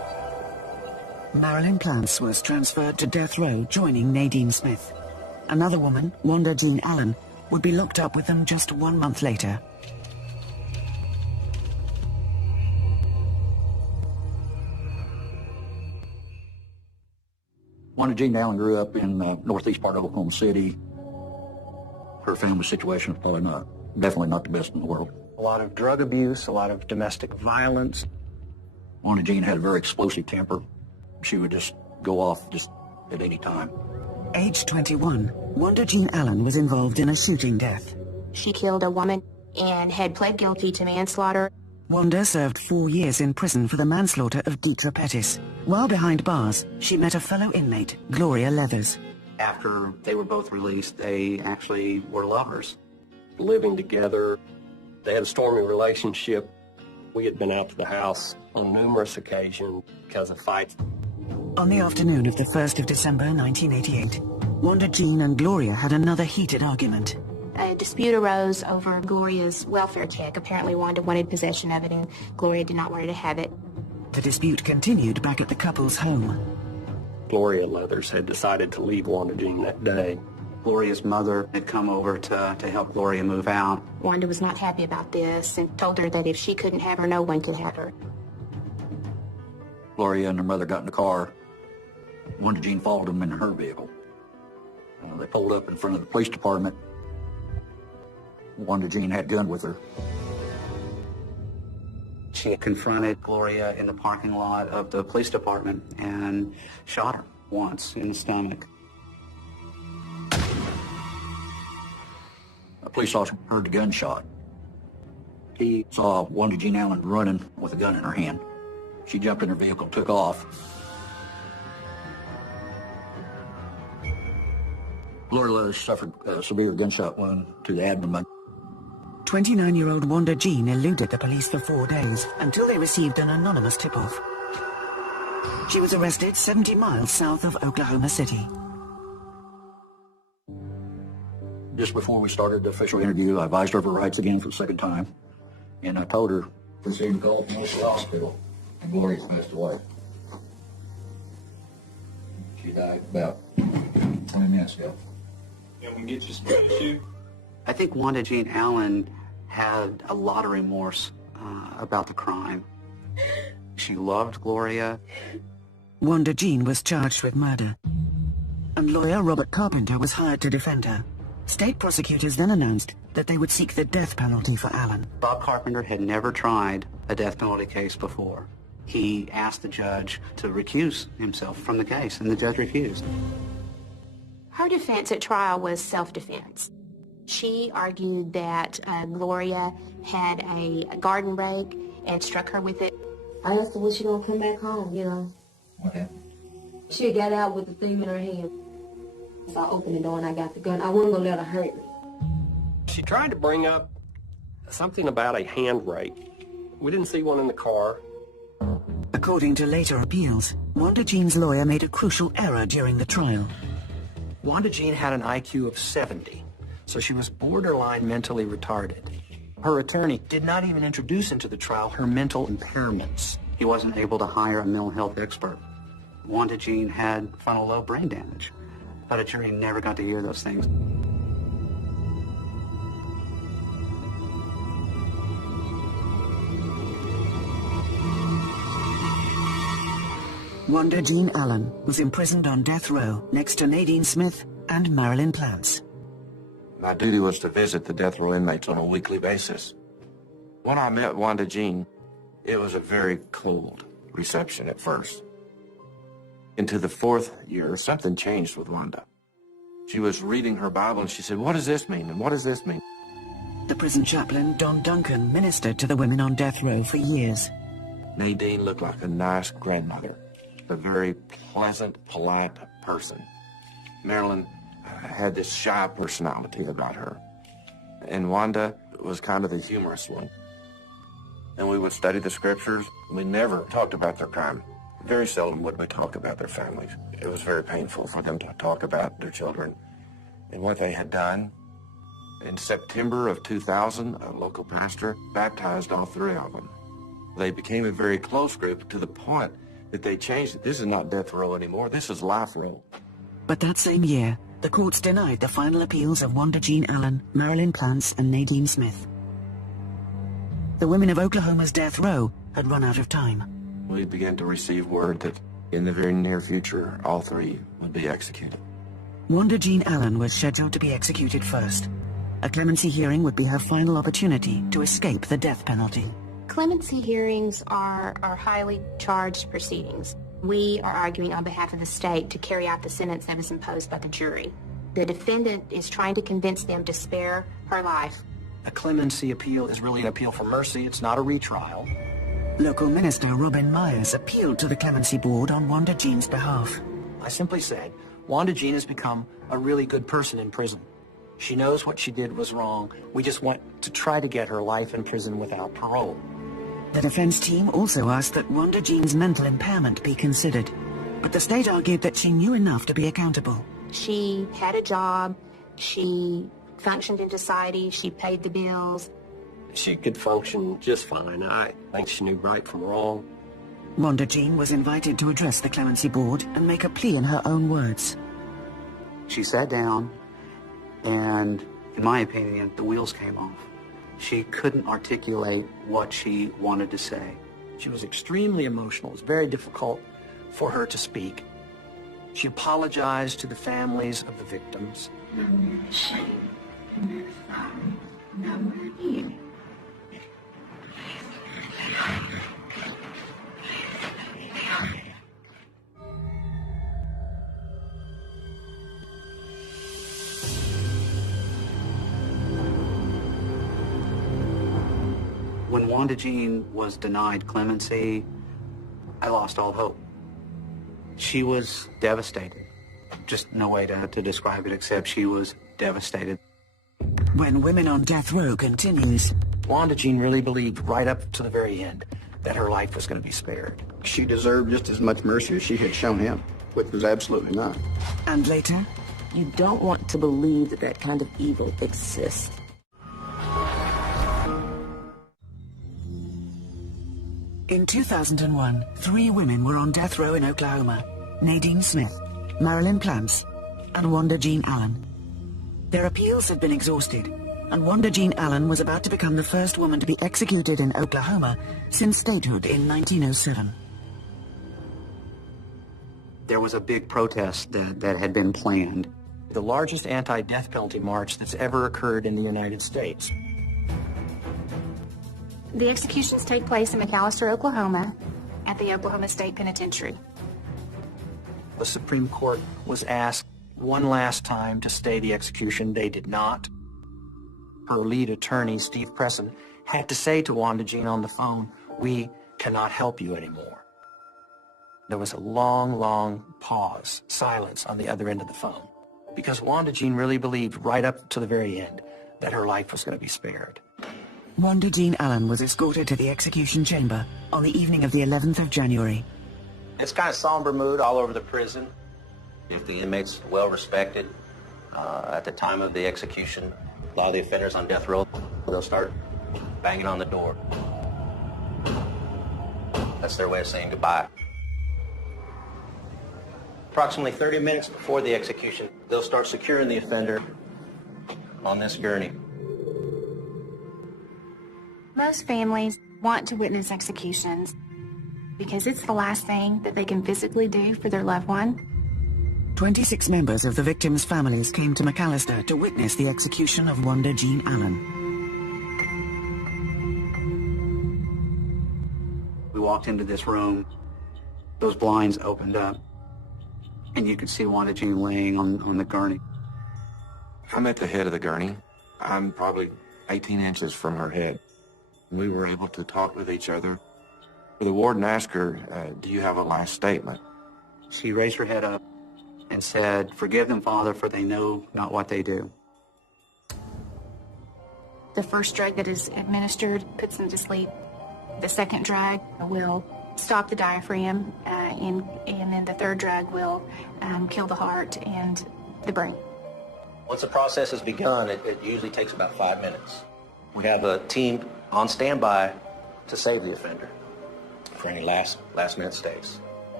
Marilyn Plance was transferred to death row, joining Nadine Smith. Another woman, Wanda Jean Allen, would be locked up with them just 1 month later. Wanda Jean Allen grew up in northeast part of Oklahoma City. Her family situation was definitely not the best in the world. A lot of drug abuse, a lot of domestic violence. Wanda Jean had a very explosive temper. She would just go off just at any time. Age 21, Wanda Jean Allen was involved in a shooting death. She killed a woman and had pled guilty to manslaughter. Wanda served 4 years in prison for the manslaughter of Deetra Pettis. While behind bars, she met a fellow inmate, Gloria Leathers. After they were both released, they actually were lovers. Living together, they had a stormy relationship. We had been out to the house on numerous occasions because of fights. On the afternoon of the 1st of December 1988, Wanda Jean and Gloria had another heated argument. A dispute arose over Gloria's welfare check. Apparently Wanda wanted possession of it and Gloria did not want her to have it. The dispute continued back at the couple's home. Gloria Leathers had decided to leave Wanda Jean that day. Gloria's mother had come over to help Gloria move out. Wanda was not happy about this and told her that if she couldn't have her, no one could have her. Gloria and her mother got in the car. Wanda Jean followed them in her vehicle. They pulled up in front of the police department. Wanda Jean had a gun with her. She confronted Gloria in the parking lot of the police department and shot her once in the stomach. A police officer heard the gunshot. He saw Wanda Jean Allen running with a gun in her hand. She jumped in her vehicle, took off. Gloria Leathers suffered a severe gunshot wound to the abdomen. 29-year-old Wanda Jean eluded the police for 4 days until they received an anonymous tip-off. She was arrested 70 miles south of Oklahoma City. Just before we started the official interview, I advised her of her rights again for the second time. And I told her, proceed to call from the hospital, and Gloria's passed away. She died about 20 minutes ago. And we get you some tissue. I think Wanda Jean Allen had a lot of remorse about the crime. She loved Gloria. Wanda Jean was charged with murder, and lawyer Robert Carpenter was hired to defend her. State prosecutors then announced that they would seek the death penalty for Allen. Bob Carpenter had never tried a death penalty case before. He asked the judge to recuse himself from the case, and the judge refused. Her defense at trial was self-defense. She argued that Gloria had a garden rake and struck her with it. I asked her, was she gonna come back home, you know? What happened? She got out with the thing in her hand. So I opened the door and I got the gun. I wasn't gonna let her hurt me. She tried to bring up something about a hand rake. We didn't see one in the car. According to later appeals, Wanda Jean's lawyer made a crucial error during the trial. Wanda Jean had an IQ of 70, so she was borderline mentally retarded. Her attorney did not even introduce into the trial her mental impairments. He wasn't able to hire a mental health expert. Wanda Jean had frontal lobe brain damage, but a jury never got to hear those things. Wanda Jean Allen was imprisoned on death row next to Nadine Smith and Marilyn Plance. My duty was to visit the death row inmates on a weekly basis. When I met Wanda Jean, it was a very cold reception at first. Into the 4th year, something changed with Wanda. She was reading her Bible and she said, "What does this mean? And what does this mean?" The prison chaplain, Don Duncan, ministered to the women on death row for years. Nadine looked like a nice grandmother, a very pleasant, polite person. Marilyn had this shy personality about her. And Wanda was kind of the humorous one. And we would study the scriptures. We never talked about their crime. Very seldom would we talk about their families. It was very painful for them to talk about their children and what they had done. In September of 2000, a local pastor baptized all 3 of them. They became a very close group to the point that they changed it. This is not death row anymore. This is life row. But that same year, the courts denied the final appeals of Wanda Jean Allen, Marilyn Plantz, and Nadine Smith. The women of Oklahoma's death row had run out of time. We began to receive word that in the very near future, all three would be executed. Wanda Jean Allen was scheduled to be executed first. A clemency hearing would be her final opportunity to escape the death penalty. Clemency hearings are highly charged proceedings. We are arguing on behalf of the state to carry out the sentence that was imposed by the jury. The defendant is trying to convince them to spare her life. A clemency appeal is really an appeal for mercy. It's not a retrial. Local Minister Robin Myers appealed to the Clemency Board on Wanda Jean's behalf. I simply said, Wanda Jean has become a really good person in prison. She knows what she did was wrong. We just want to try to get her life in prison without parole. The defense team also asked that Wanda Jean's mental impairment be considered, but the state argued that she knew enough to be accountable. She had a job, she functioned in society, she paid the bills. She could function just fine. I think she knew right from wrong. Wanda Jean was invited to address the Clemency Board and make a plea in her own words. She sat down, and in my opinion, the wheels came off. She couldn't articulate what she wanted to say. She was extremely emotional. It was very difficult for her to speak. She apologized to the families of the victims. When Wanda Jean was denied clemency, I lost all hope. She was devastated. Just no way to describe it except she was devastated. When Women on Death Row continues. Wanda Jean really believed right up to the very end that her life was going to be spared. She deserved just as much mercy as she had shown him, which was absolutely not. And later? You don't want to believe that that kind of evil exists. In 2001, 3 women were on death row in Oklahoma. Nadine Smith, Marilyn Plantz, and Wanda Jean Allen. Their appeals had been exhausted, and Wanda Jean Allen was about to become the first woman to be executed in Oklahoma since statehood in 1907. There was a big protest that had been planned. The largest anti-death penalty march that's ever occurred in the United States. The executions take place in McAlester, Oklahoma, at the Oklahoma State Penitentiary. The Supreme Court was asked one last time to stay the execution. They did not. Her lead attorney, Steve Presson, had to say to Wanda Jean on the phone, "We cannot help you anymore." There was a long, long pause, silence on the other end of the phone, because Wanda Jean really believed right up to the very end that her life was going to be spared. Wanda Jean Allen was escorted to the execution chamber on the evening of the 11th of January. It's kind of somber mood all over the prison. If the inmates are well respected, at the time of the execution, a lot of the offenders on death row, they'll start banging on the door. That's their way of saying goodbye. Approximately 30 minutes before the execution, they'll start securing the offender on this gurney. Most families want to witness executions because it's the last thing that they can physically do for their loved one. 26 members of the victims' families came to McAlester to witness the execution of Wanda Jean Allen. We walked into this room, those blinds opened up, and you could see Wanda Jean laying on the gurney. I'm at the head of the gurney. I'm probably 18 inches from her head. We were able to talk with each other. The warden asked her, "Do you have a last statement?" She raised her head up and said, "Forgive them, Father, for they know not what they do." The first drug that is administered puts them to sleep. The second drug will stop the diaphragm, and then the third drug will kill the heart and the brain. Once the process has begun, it usually takes about 5 minutes. We have a team on standby to save the offender for any last minute stays.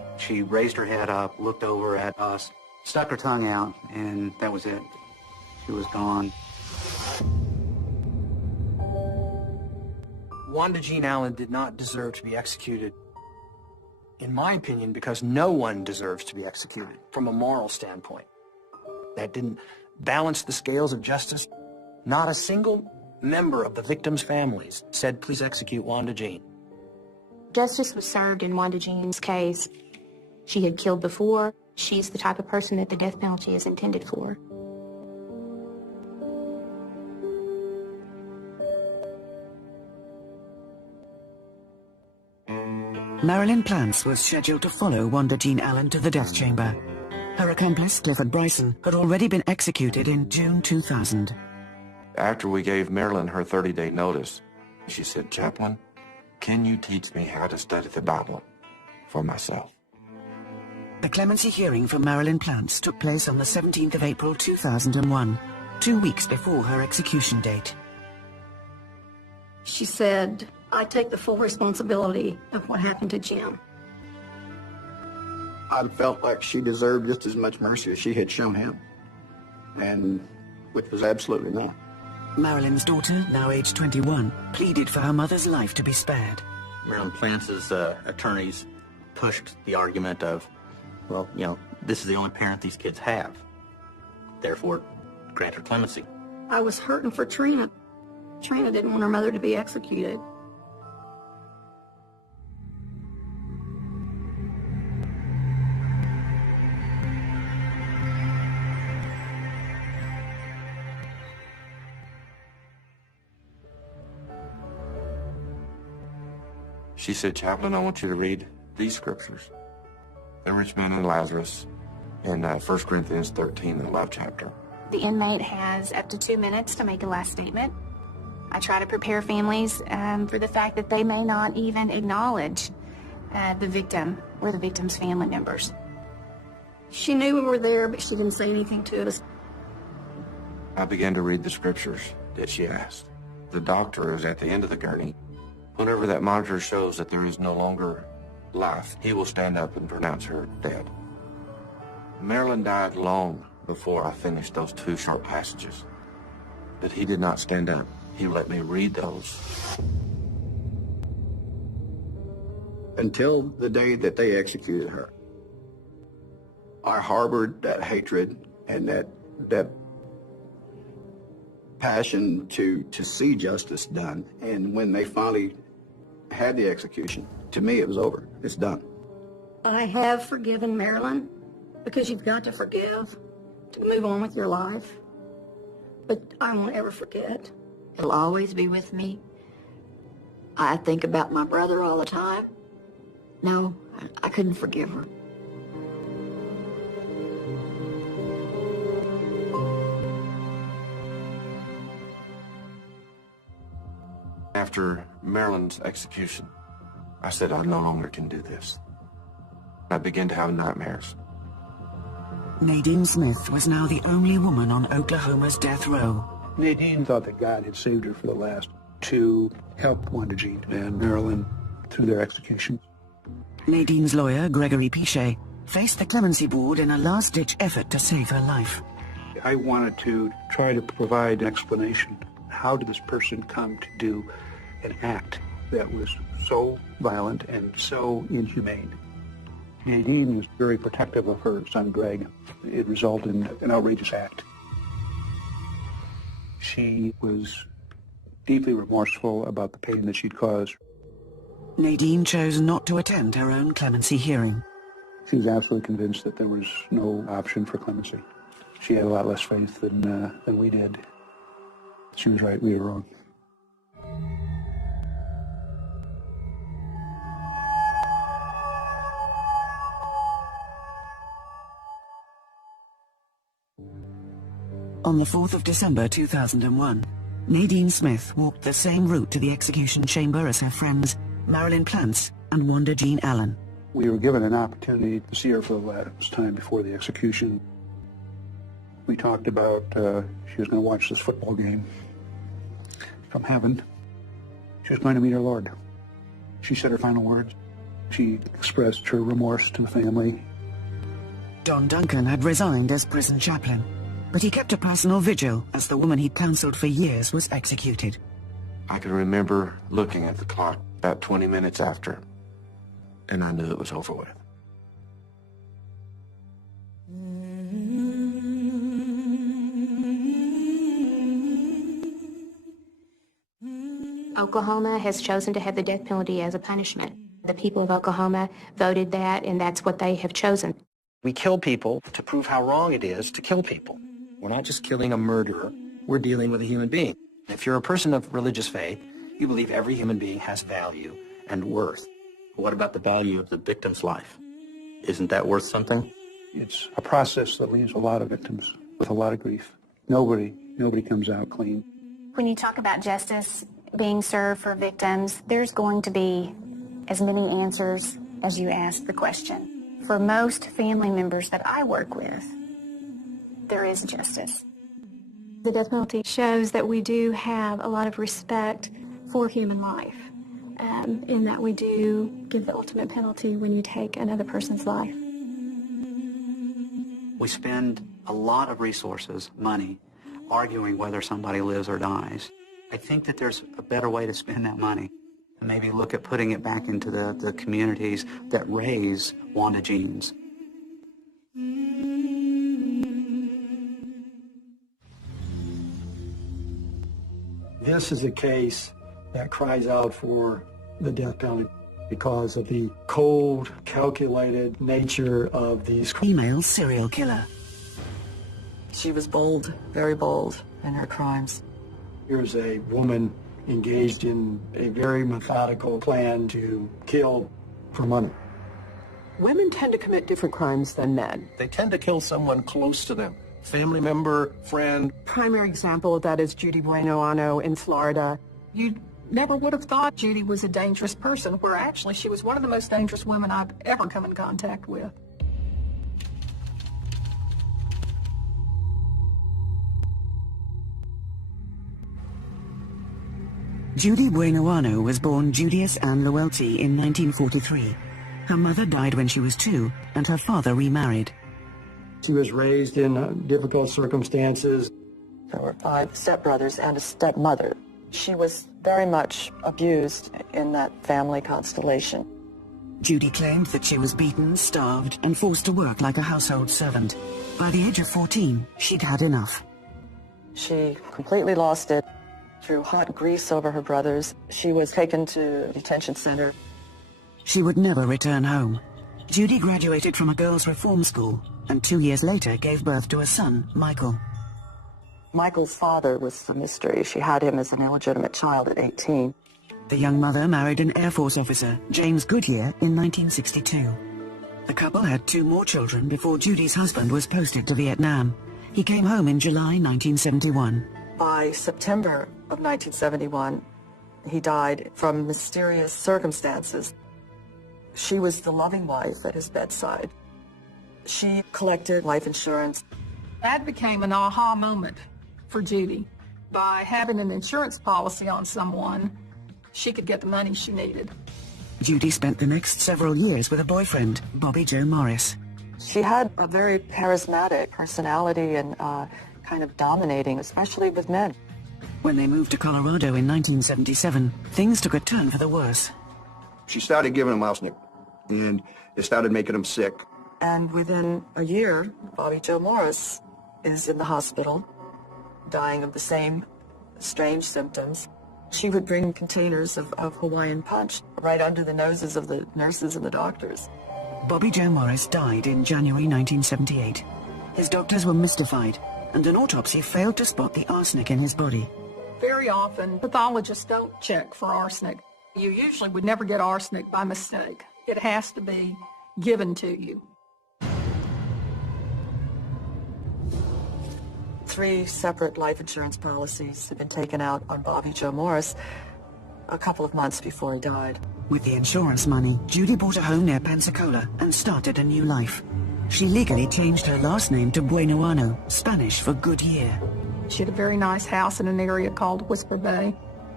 She raised her head up, looked over at us, stuck her tongue out, and that was it. She was gone. Wanda Jean Allen did not deserve to be executed, in my opinion, because no one deserves to be executed from a moral standpoint. That didn't balance the scales of justice. Not a single member of the victims' families said, please execute Wanda Jean. Justice was served in Wanda Jean's case. She had killed before. She's the type of person that the death penalty is intended for. Marilyn Plants was scheduled to follow Wanda Jean Allen to the death chamber. Her accomplice, Clifford Bryson, had already been executed in June 2000. After we gave Marilyn her 30-day notice, she said, "Chaplain, can you teach me how to study the Bible for myself?" The clemency hearing for Marilyn Plants took place on the 17th of April 2001, 2 weeks before her execution date. She said, I take the full responsibility of what happened to Jim. I felt like she deserved just as much mercy as she had shown him, and which was absolutely not. Marilyn's daughter, now aged 21, pleaded for her mother's life to be spared. Marilyn Plants' attorneys pushed the argument of, well, you know, this is the only parent these kids have. Therefore, grant her clemency. I was hurting for Trina. Trina didn't want her mother to be executed. She said, "Chaplain, I want you to read these scriptures. The rich man and Lazarus in 1 Corinthians 13, the love chapter." The inmate has up to 2 minutes to make a last statement. I try to prepare families for the fact that they may not even acknowledge the victim or the victim's family members. She knew we were there, but she didn't say anything to us. I began to read the scriptures that she asked. The doctor is at the end of the gurney. Whenever that monitor shows that there is no longer life, he will stand up and pronounce her dead. Marilyn died long before I finished those 2 short passages. But he did not stand up. He let me read those. Until the day that they executed her, I harbored that hatred and that passion to see justice done. And when they finally had the execution, to me it was over. It's done. I have forgiven Marilyn, because you've got to forgive to move on with your life. But I won't ever forget. He'll always be with me. I think about my brother all the time. No, I couldn't forgive her. After Marilyn's execution, I said, I no longer can do this. I began to have nightmares. Nadine Smith was now the only woman on Oklahoma's death row. Nadine thought that God had saved her for the last to help Wanda Jean and Marilyn through their executions. Nadine's lawyer, Gregory Pichet, faced the clemency board in a last-ditch effort to save her life. I wanted to try to provide an explanation. How did this person come to do an act that was so violent and so inhumane? Nadine was very protective of her son, Greg. It resulted in an outrageous act. She was deeply remorseful about the pain that she'd caused. Nadine chose not to attend her own clemency hearing. She was absolutely convinced that there was no option for clemency. She had a lot less faith than we did. She was right, we were wrong. On the 4th of December 2001, Nadine Smith walked the same route to the execution chamber as her friends Marilyn Plants and Wanda Jean Allen. We were given an opportunity to see her for the last time before the execution. We talked about she was going to watch this football game from heaven. She was going to meet her Lord. She said her final words. She expressed her remorse to the family. Don Duncan had resigned as prison chaplain, but he kept a personal vigil as the woman he'd counseled for years was executed. I can remember looking at the clock about 20 minutes after, and I knew it was over with. Oklahoma has chosen to have the death penalty as a punishment. The people of Oklahoma voted that, and that's what they have chosen. We kill people to prove how wrong it is to kill people. We're not just killing a murderer, we're dealing with a human being. If you're a person of religious faith, you believe every human being has value and worth. What about the value of the victim's life? Isn't that worth something? It's a process that leaves a lot of victims with a lot of grief. Nobody comes out clean. When you talk about justice being served for victims, there's going to be as many answers as you ask the question. For most family members that I work with, there is justice. The death penalty shows that we do have a lot of respect for human life, in that we do give the ultimate penalty when you take another person's life. We spend a lot of resources, money, arguing whether somebody lives or dies. I think that there's a better way to spend that money. Maybe look at putting it back into the communities that raise Wanda Jeans. This is a case that cries out for the death penalty because of the cold, calculated nature of these female serial killer. She was bold, very bold in her crimes. Here's a woman engaged in a very methodical plan to kill for money. Women tend to commit different crimes than men. They tend to kill someone close to them, family member, friend. Primary example of that is Judy Bueno in Florida. You never would have thought Judy was a dangerous person, where actually she was one of the most dangerous women I've ever come in contact with. Judy Bueno was born Julius Ann Luelty in 1943. Her mother died when she was 2, and her father remarried. She was raised in difficult circumstances. There were 5 stepbrothers and a stepmother. She was very much abused in that family constellation. Judy claimed that she was beaten, starved, and forced to work like a household servant. By the age of 14, she'd had enough. She completely lost it. Threw hot grease over her brothers. She was taken to a detention center. She would never return home. Judy graduated from a girls' reform school, and 2 years later gave birth to a son, Michael. Michael's father was a mystery. She had him as an illegitimate child at 18. The young mother married an Air Force officer, James Goodyear, in 1962. The couple had 2 more children before Judy's husband was posted to Vietnam. He came home in July 1971. By September of 1971, he died from mysterious circumstances. She was the loving wife at his bedside. She collected life insurance. That became an aha moment for Judy. By having an insurance policy on someone, she could get the money she needed. Judy spent the next several years with a boyfriend, Bobby Joe Morris. She had a very charismatic personality and kind of dominating, especially with men. When they moved to Colorado in 1977, things took a turn for the worse. She started giving him arsenic, and it started making him sick. And within a year, Bobby Joe Morris is in the hospital, dying of the same strange symptoms. She would bring containers of Hawaiian Punch right under the noses of the nurses and the doctors. Bobby Joe Morris died in January 1978. His doctors were mystified, and an autopsy failed to spot the arsenic in his body. Very often, pathologists don't check for arsenic. You usually would never get arsenic by mistake. It has to be given to you. 3 separate life insurance policies had been taken out on Bobby Joe Morris a couple of months before he died. With the insurance money, Judy bought a home near Pensacola and started a new life. She legally changed her last name to Buenoano, Spanish for good year. She had a very nice house in an area called Whisper Bay.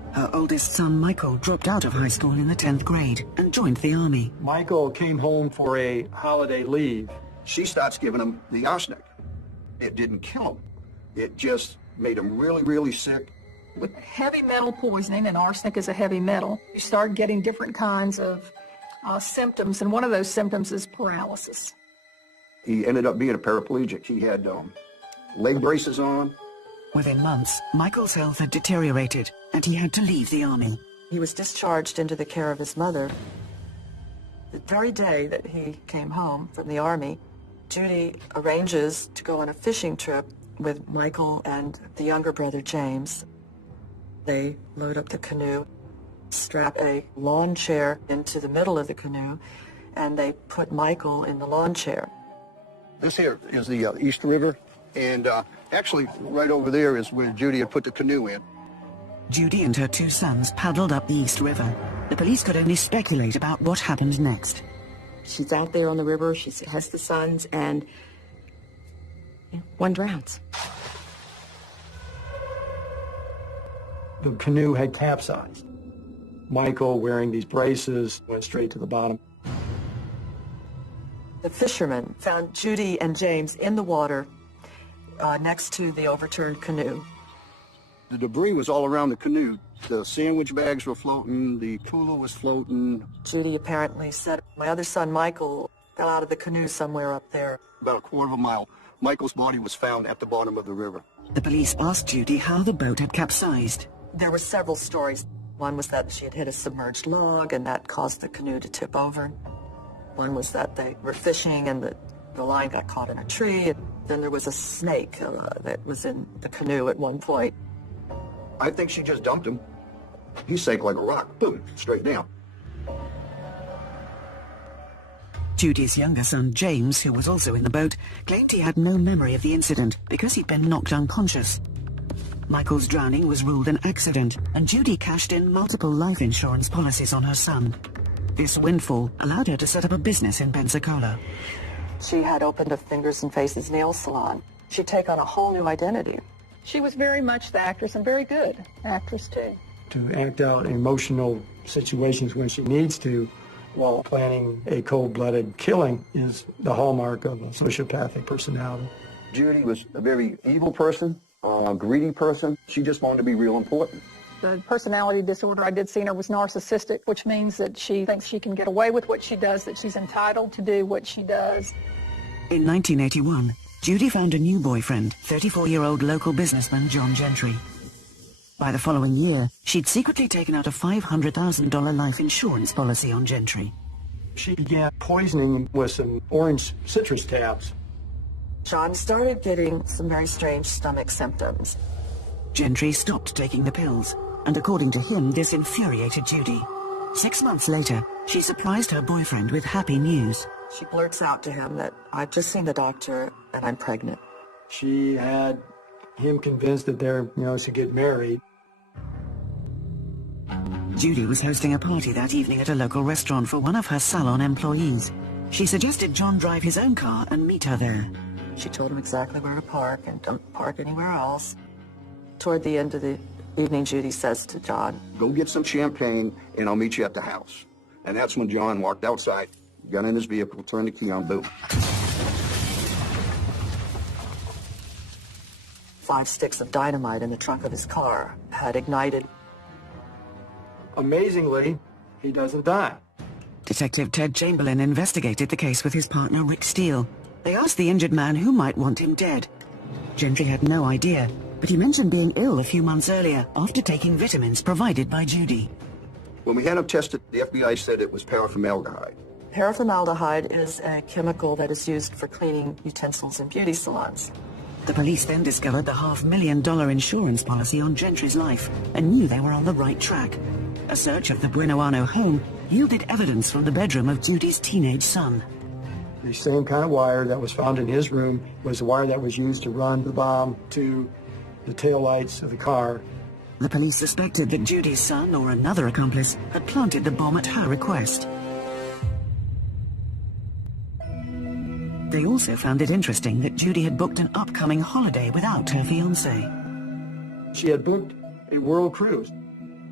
Her oldest son, Michael, dropped out of high school in the 10th grade and joined the army. Michael came home for a holiday leave. She starts giving him the arsenic. It didn't kill him. It just made him really, really sick. With heavy metal poisoning, and arsenic is a heavy metal, you start getting different kinds of symptoms, and one of those symptoms is paralysis. He ended up being a paraplegic. He had leg braces on. Within months, Michael's health had deteriorated, and he had to leave the army. He was discharged into the care of his mother. The very day that he came home from the army, Judy arranges to go on a fishing trip with Michael and the younger brother, James. They load up the canoe, strap a lawn chair into the middle of the canoe, and they put Michael in the lawn chair. This here is the East River, and actually right over there is where Judy had put the canoe in. Judy and her 2 sons paddled up the East River. The police could only speculate about what happened next. She's out there on the river, she has the sons, and one drowns. The canoe had capsized. Michael, wearing these braces, went straight to the bottom. The fishermen found Judy and James in the water next to the overturned canoe. The debris was all around the canoe. The sandwich bags were floating, the cooler was floating. Judy apparently said, my other son, Michael, fell out of the canoe somewhere up there. About a quarter of a mile, Michael's body was found at the bottom of the river. The police asked Judy how the boat had capsized. There were several stories. One was that she had hit a submerged log and that caused the canoe to tip over. One was that they were fishing and the line got caught in a tree. And then there was a snake that was in the canoe at one point. I think she just dumped him. He sank like a rock, boom, straight down. Judy's younger son, James, who was also in the boat, claimed he had no memory of the incident because he'd been knocked unconscious. Michael's drowning was ruled an accident, and Judy cashed in multiple life insurance policies on her son. This windfall allowed her to set up a business in Pensacola. She had opened a Fingers and Faces nail salon. She'd take on a whole new identity. She was very much the actress, and very good actress, too. To act out emotional situations when she needs to while planning a cold-blooded killing is the hallmark of a sociopathic personality. Judy was a very evil person, a greedy person. She just wanted to be real important. The personality disorder I did see in her was narcissistic, which means that she thinks she can get away with what she does, that she's entitled to do what she does. In 1981, Judy found a new boyfriend, 34-year-old local businessman John Gentry. By the following year, she'd secretly taken out a $500,000 life insurance policy on Gentry. She began poisoning him with some orange citrus tabs. John started getting some very strange stomach symptoms. Gentry stopped taking the pills, and according to him, this infuriated Judy. 6 months later, she surprised her boyfriend with happy news. She blurts out to him that, I've just seen the doctor and I'm pregnant. She had him convinced that they're, to get married. Judy was hosting a party that evening at a local restaurant for one of her salon employees. She suggested John drive his own car and meet her there. She told him exactly where to park and don't park anywhere else. Toward the end of the evening, Judy says to John, go get some champagne and I'll meet you at the house. And that's when John walked outside, got in his vehicle, turned the key on, boom. 5 sticks of dynamite in the trunk of his car had ignited. Amazingly, he doesn't die. Detective Ted Chamberlain investigated the case with his partner Rick Steele. They asked the injured man who might want him dead. Gentry had no idea, but he mentioned being ill a few months earlier after taking vitamins provided by Judy. When we had him tested, the FBI said it was paraformaldehyde. Paraformaldehyde is a chemical that is used for cleaning utensils in beauty salons. The police then discovered the $500,000 insurance policy on Gentry's life and knew they were on the right track. A search of the Buenoano home yielded evidence from the bedroom of Judy's teenage son. The same kind of wire that was found in his room was the wire that was used to run the bomb to the taillights of the car. The police suspected that Judy's son or another accomplice had planted the bomb at her request. They also found it interesting that Judy had booked an upcoming holiday without her fiancé. She had booked a world cruise.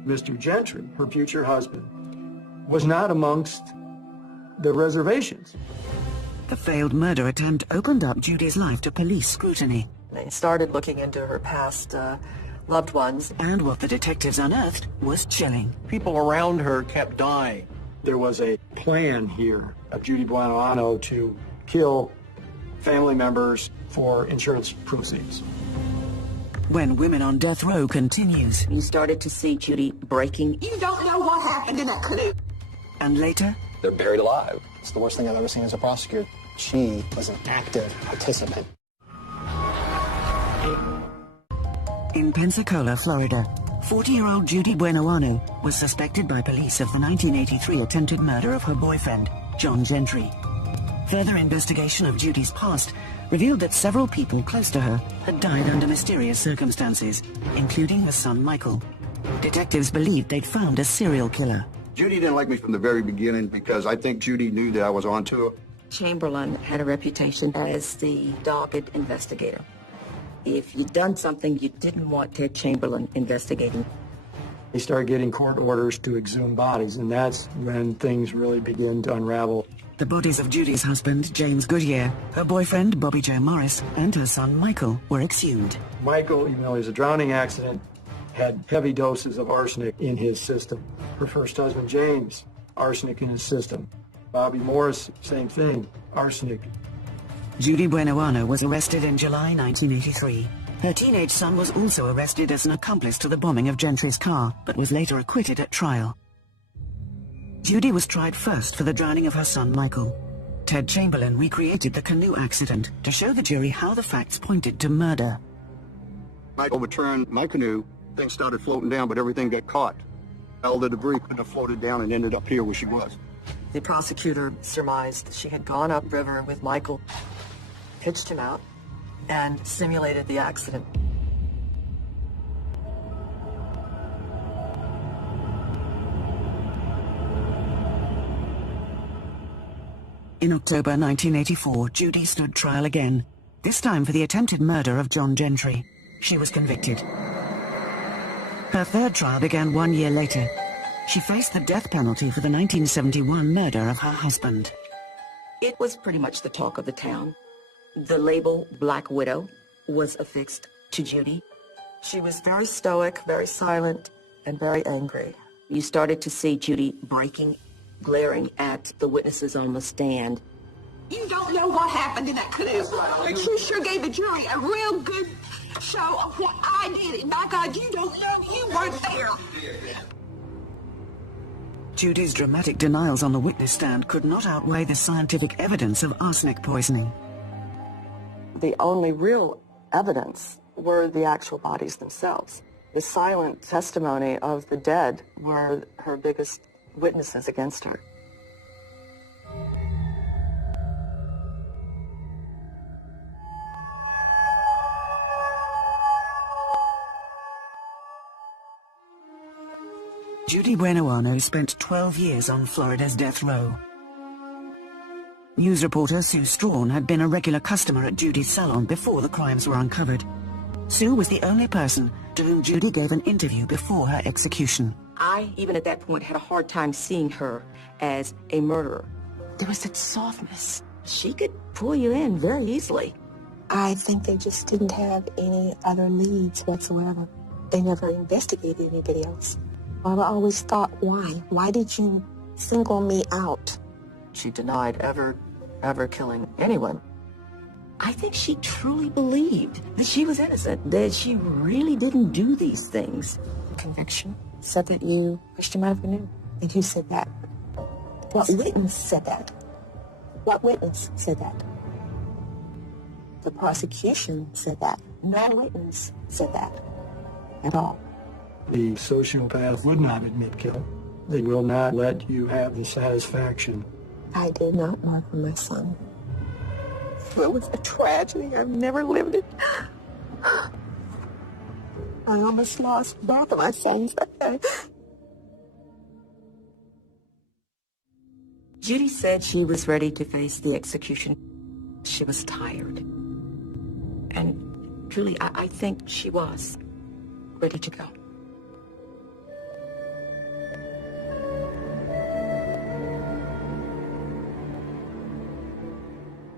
Mr. Gentry, her future husband, was not amongst the reservations. The failed murder attempt opened up Judy's life to police scrutiny. They started looking into her past loved ones. And what the detectives unearthed was chilling. People around her kept dying. There was a plan here of Judy Buenoano to kill family members for insurance proceeds. When Women on Death Row continues. You started to see Judy breaking. You don't know what happened in that canoe. And later, They're buried alive. It's the worst thing I've ever seen as a prosecutor. She was an active participant. in Pensacola, Florida, 40-year-old Judy Buenoano was suspected by police of the 1983 attempted murder of her boyfriend, John Gentry. Further investigation of Judy's past revealed that several people close to her had died under mysterious circumstances, including her son Michael. Detectives believed they'd found a serial killer. Judy didn't like me from the very beginning because I think Judy knew that I was onto her. Chamberlain had a reputation as the dogged investigator. If you'd done something you didn't want Ted Chamberlain investigating. They started getting court orders to exhume bodies, and that's when things really begin to unravel. The bodies of Judy's husband, James Goodyear, her boyfriend, Bobby Joe Morris, and her son, Michael, were exhumed. Michael, even though he was a drowning accident, had heavy doses of arsenic in his system. Her first husband, James, arsenic in his system. Bobby Morris, same thing, arsenic. Judy Buenoano was arrested in July 1983. Her teenage son was also arrested as an accomplice to the bombing of Gentry's car, but was later acquitted at trial. Judy was tried first for the drowning of her son Michael. Ted Chamberlain recreated the canoe accident to show the jury how the facts pointed to murder. I overturned my canoe, things started floating down, but everything got caught. All the debris could have floated down and ended up here where she was. The prosecutor surmised she had gone upriver with Michael, pitched him out, and simulated the accident. In October 1984, Judy stood trial again, this time for the attempted murder of John Gentry. She was convicted. Her third trial began 1 year later. She faced the death penalty for the 1971 murder of her husband. It was pretty much the talk of the town. The label Black Widow was affixed to Judy. She was very stoic, very silent, and very angry. You started to see Judy breaking, glaring at the witnesses on the stand. You don't know what happened in that canoe, but you sure gave the jury a real good show of what I did. And my God, you don't know, you weren't there. Judy's dramatic denials on the witness stand could not outweigh the scientific evidence of arsenic poisoning. The only real evidence were the actual bodies themselves. The silent testimony of the dead were her biggest witnesses against her. Judy Buenoano spent 12 years on Florida's death row. News reporter Sue Strawn had been a regular customer at Judy's salon before the crimes were uncovered. Sue was the only person to whom Judy gave an interview before her execution. I, even at that point, had a hard time seeing her as a murderer. There was that softness. She could pull you in very easily. I think they just didn't have any other leads whatsoever. They never investigated anybody else. I always thought, why? Why did you single me out? She denied ever killing anyone. I think she truly believed that she was innocent, that she really didn't do these things. Conviction said that you pushed him out of the canoe. And who said that? What witness said that? What witness said that? The prosecution said that. No witness said that at all. The sociopath would not admit guilt. They will not let you have the satisfaction. I did not murder my son. It was a tragedy. I've never lived it. I almost lost both of my sons that day. Judy said she was ready to face the execution. She was tired. And truly, I think she was ready to go.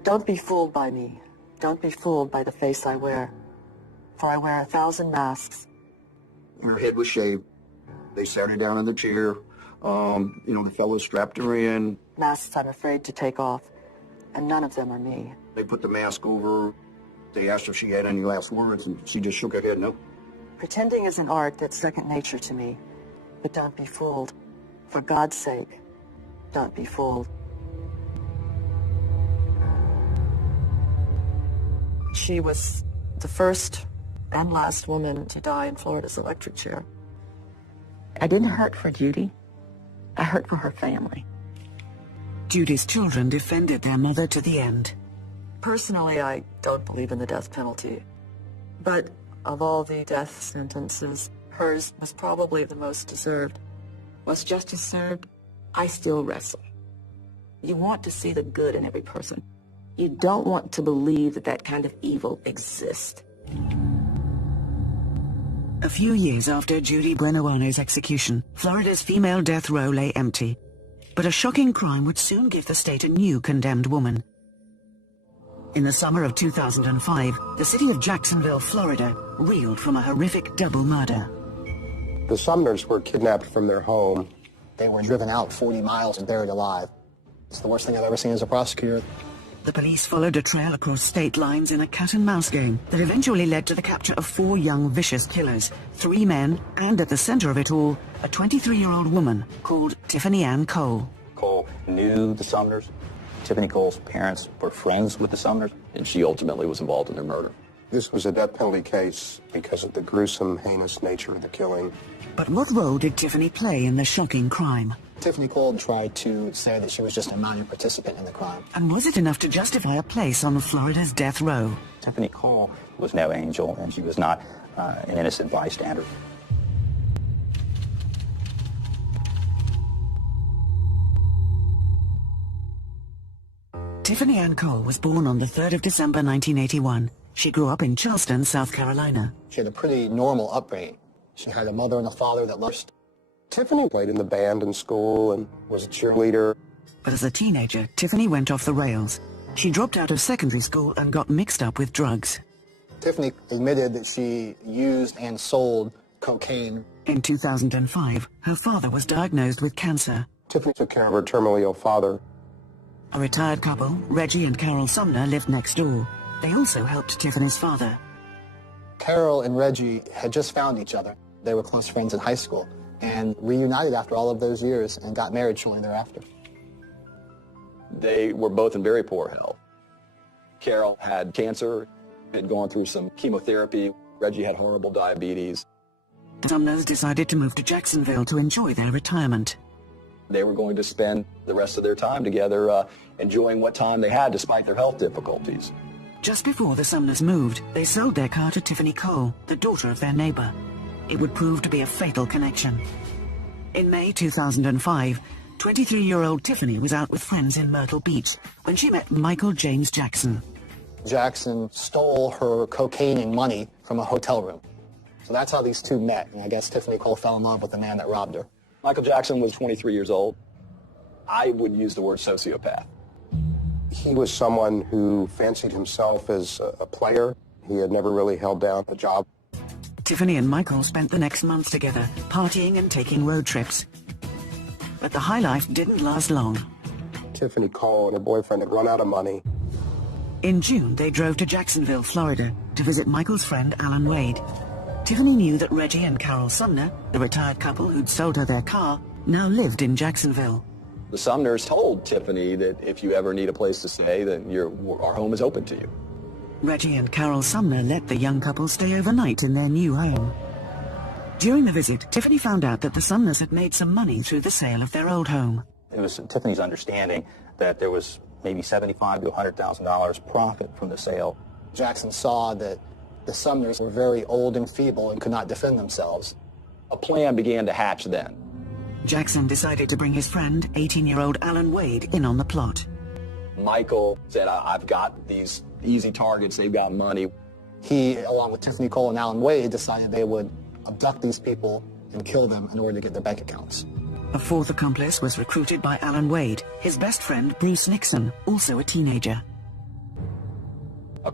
Don't be fooled by me. Don't be fooled by the face I wear. For I wear 1,000 masks. Her head was shaved. They sat her down in the chair. The fellow strapped her in. Masks I'm afraid to take off. And none of them are me. They put the mask over her. They asked her if she had any last words, and she just shook her head no. Pretending is an art that's second nature to me. But don't be fooled. For God's sake, don't be fooled. She was the first and last woman to die in Florida's electric chair. I didn't hurt for Judy. I hurt for her family. Judy's children defended their mother to the end. Personally, I don't believe in the death penalty. But of all the death sentences, hers was probably the most deserved. Was justice served? I still wrestle. You want to see the good in every person. You don't want to believe that that kind of evil exists. A few years after Judy Brenawano's execution, Florida's female death row lay empty. But a shocking crime would soon give the state a new condemned woman. In the summer of 2005, the city of Jacksonville, Florida, reeled from a horrific double murder. The Sumners were kidnapped from their home. They were driven out 40 miles and buried alive. It's the worst thing I've ever seen as a prosecutor. The police followed a trail across state lines in a cat-and-mouse game that eventually led to the capture of 4 young, vicious killers, 3 men, and at the center of it all, a 23-year-old woman called Tiffany Ann Cole. Cole knew the Sumners. Tiffany Cole's parents were friends with the Sumners. And she ultimately was involved in their murder. This was a death penalty case because of the gruesome, heinous nature of the killing. But what role did Tiffany play in the shocking crime? Tiffany Cole tried to say that she was just a minor participant in the crime. And was it enough to justify a place on Florida's death row? Tiffany Cole was no angel, and she was not an innocent bystander. Tiffany Ann Cole was born on the 3rd of December 1981. She grew up in Charleston, South Carolina. She had a pretty normal upbringing. She had a mother and a father that loved her. Tiffany played in the band in school and was a cheerleader. But as a teenager, Tiffany went off the rails. She dropped out of secondary school and got mixed up with drugs. Tiffany admitted that she used and sold cocaine. In 2005, her father was diagnosed with cancer. Tiffany took care of her terminally ill father. A retired couple, Reggie and Carol Sumner, lived next door. They also helped Tiffany's father. Carol and Reggie had just found each other. They were close friends in high school and reunited after all of those years and got married shortly thereafter. They were both in very poor health. Carol had cancer, had gone through some chemotherapy. Reggie had horrible diabetes. The Sumners decided to move to Jacksonville to enjoy their retirement. They were going to spend the rest of their time together enjoying what time they had despite their health difficulties. Just before the Sumners moved, they sold their car to Tiffany Cole, the daughter of their neighbor. It would prove to be a fatal connection. In May 2005, 23-year-old Tiffany was out with friends in Myrtle Beach when she met Michael James Jackson. Jackson stole her cocaine and money from a hotel room. So that's how these two met, and I guess Tiffany Cole fell in love with the man that robbed her. Michael Jackson was 23 years old. I would use the word sociopath. He was someone who fancied himself as a player. He had never really held down a job. Tiffany and Michael spent the next months together, partying and taking road trips. But the high life didn't last long. Tiffany Cole and her boyfriend had run out of money. In June, they drove to Jacksonville, Florida, to visit Michael's friend Alan Wade. Tiffany knew that Reggie and Carol Sumner, the retired couple who'd sold her their car, now lived in Jacksonville. The Sumners told Tiffany that if you ever need a place to stay, then our home is open to you. Reggie and Carol Sumner let the young couple stay overnight in their new home. During the visit, Tiffany found out that the Sumners had made some money through the sale of their old home. It was Tiffany's understanding that there was maybe $75,000 to $100,000 profit from the sale. Jackson saw that the Sumners were very old and feeble and could not defend themselves. A plan began to hatch then. Jackson decided to bring his friend, 18-year-old Alan Wade, in on the plot. Michael said, I've got these easy targets, they've got money. He, along with Tiffany Cole and Alan Wade, decided they would abduct these people and kill them in order to get their bank accounts. A fourth accomplice was recruited by Alan Wade, his best friend Bruce Nixon, also a teenager.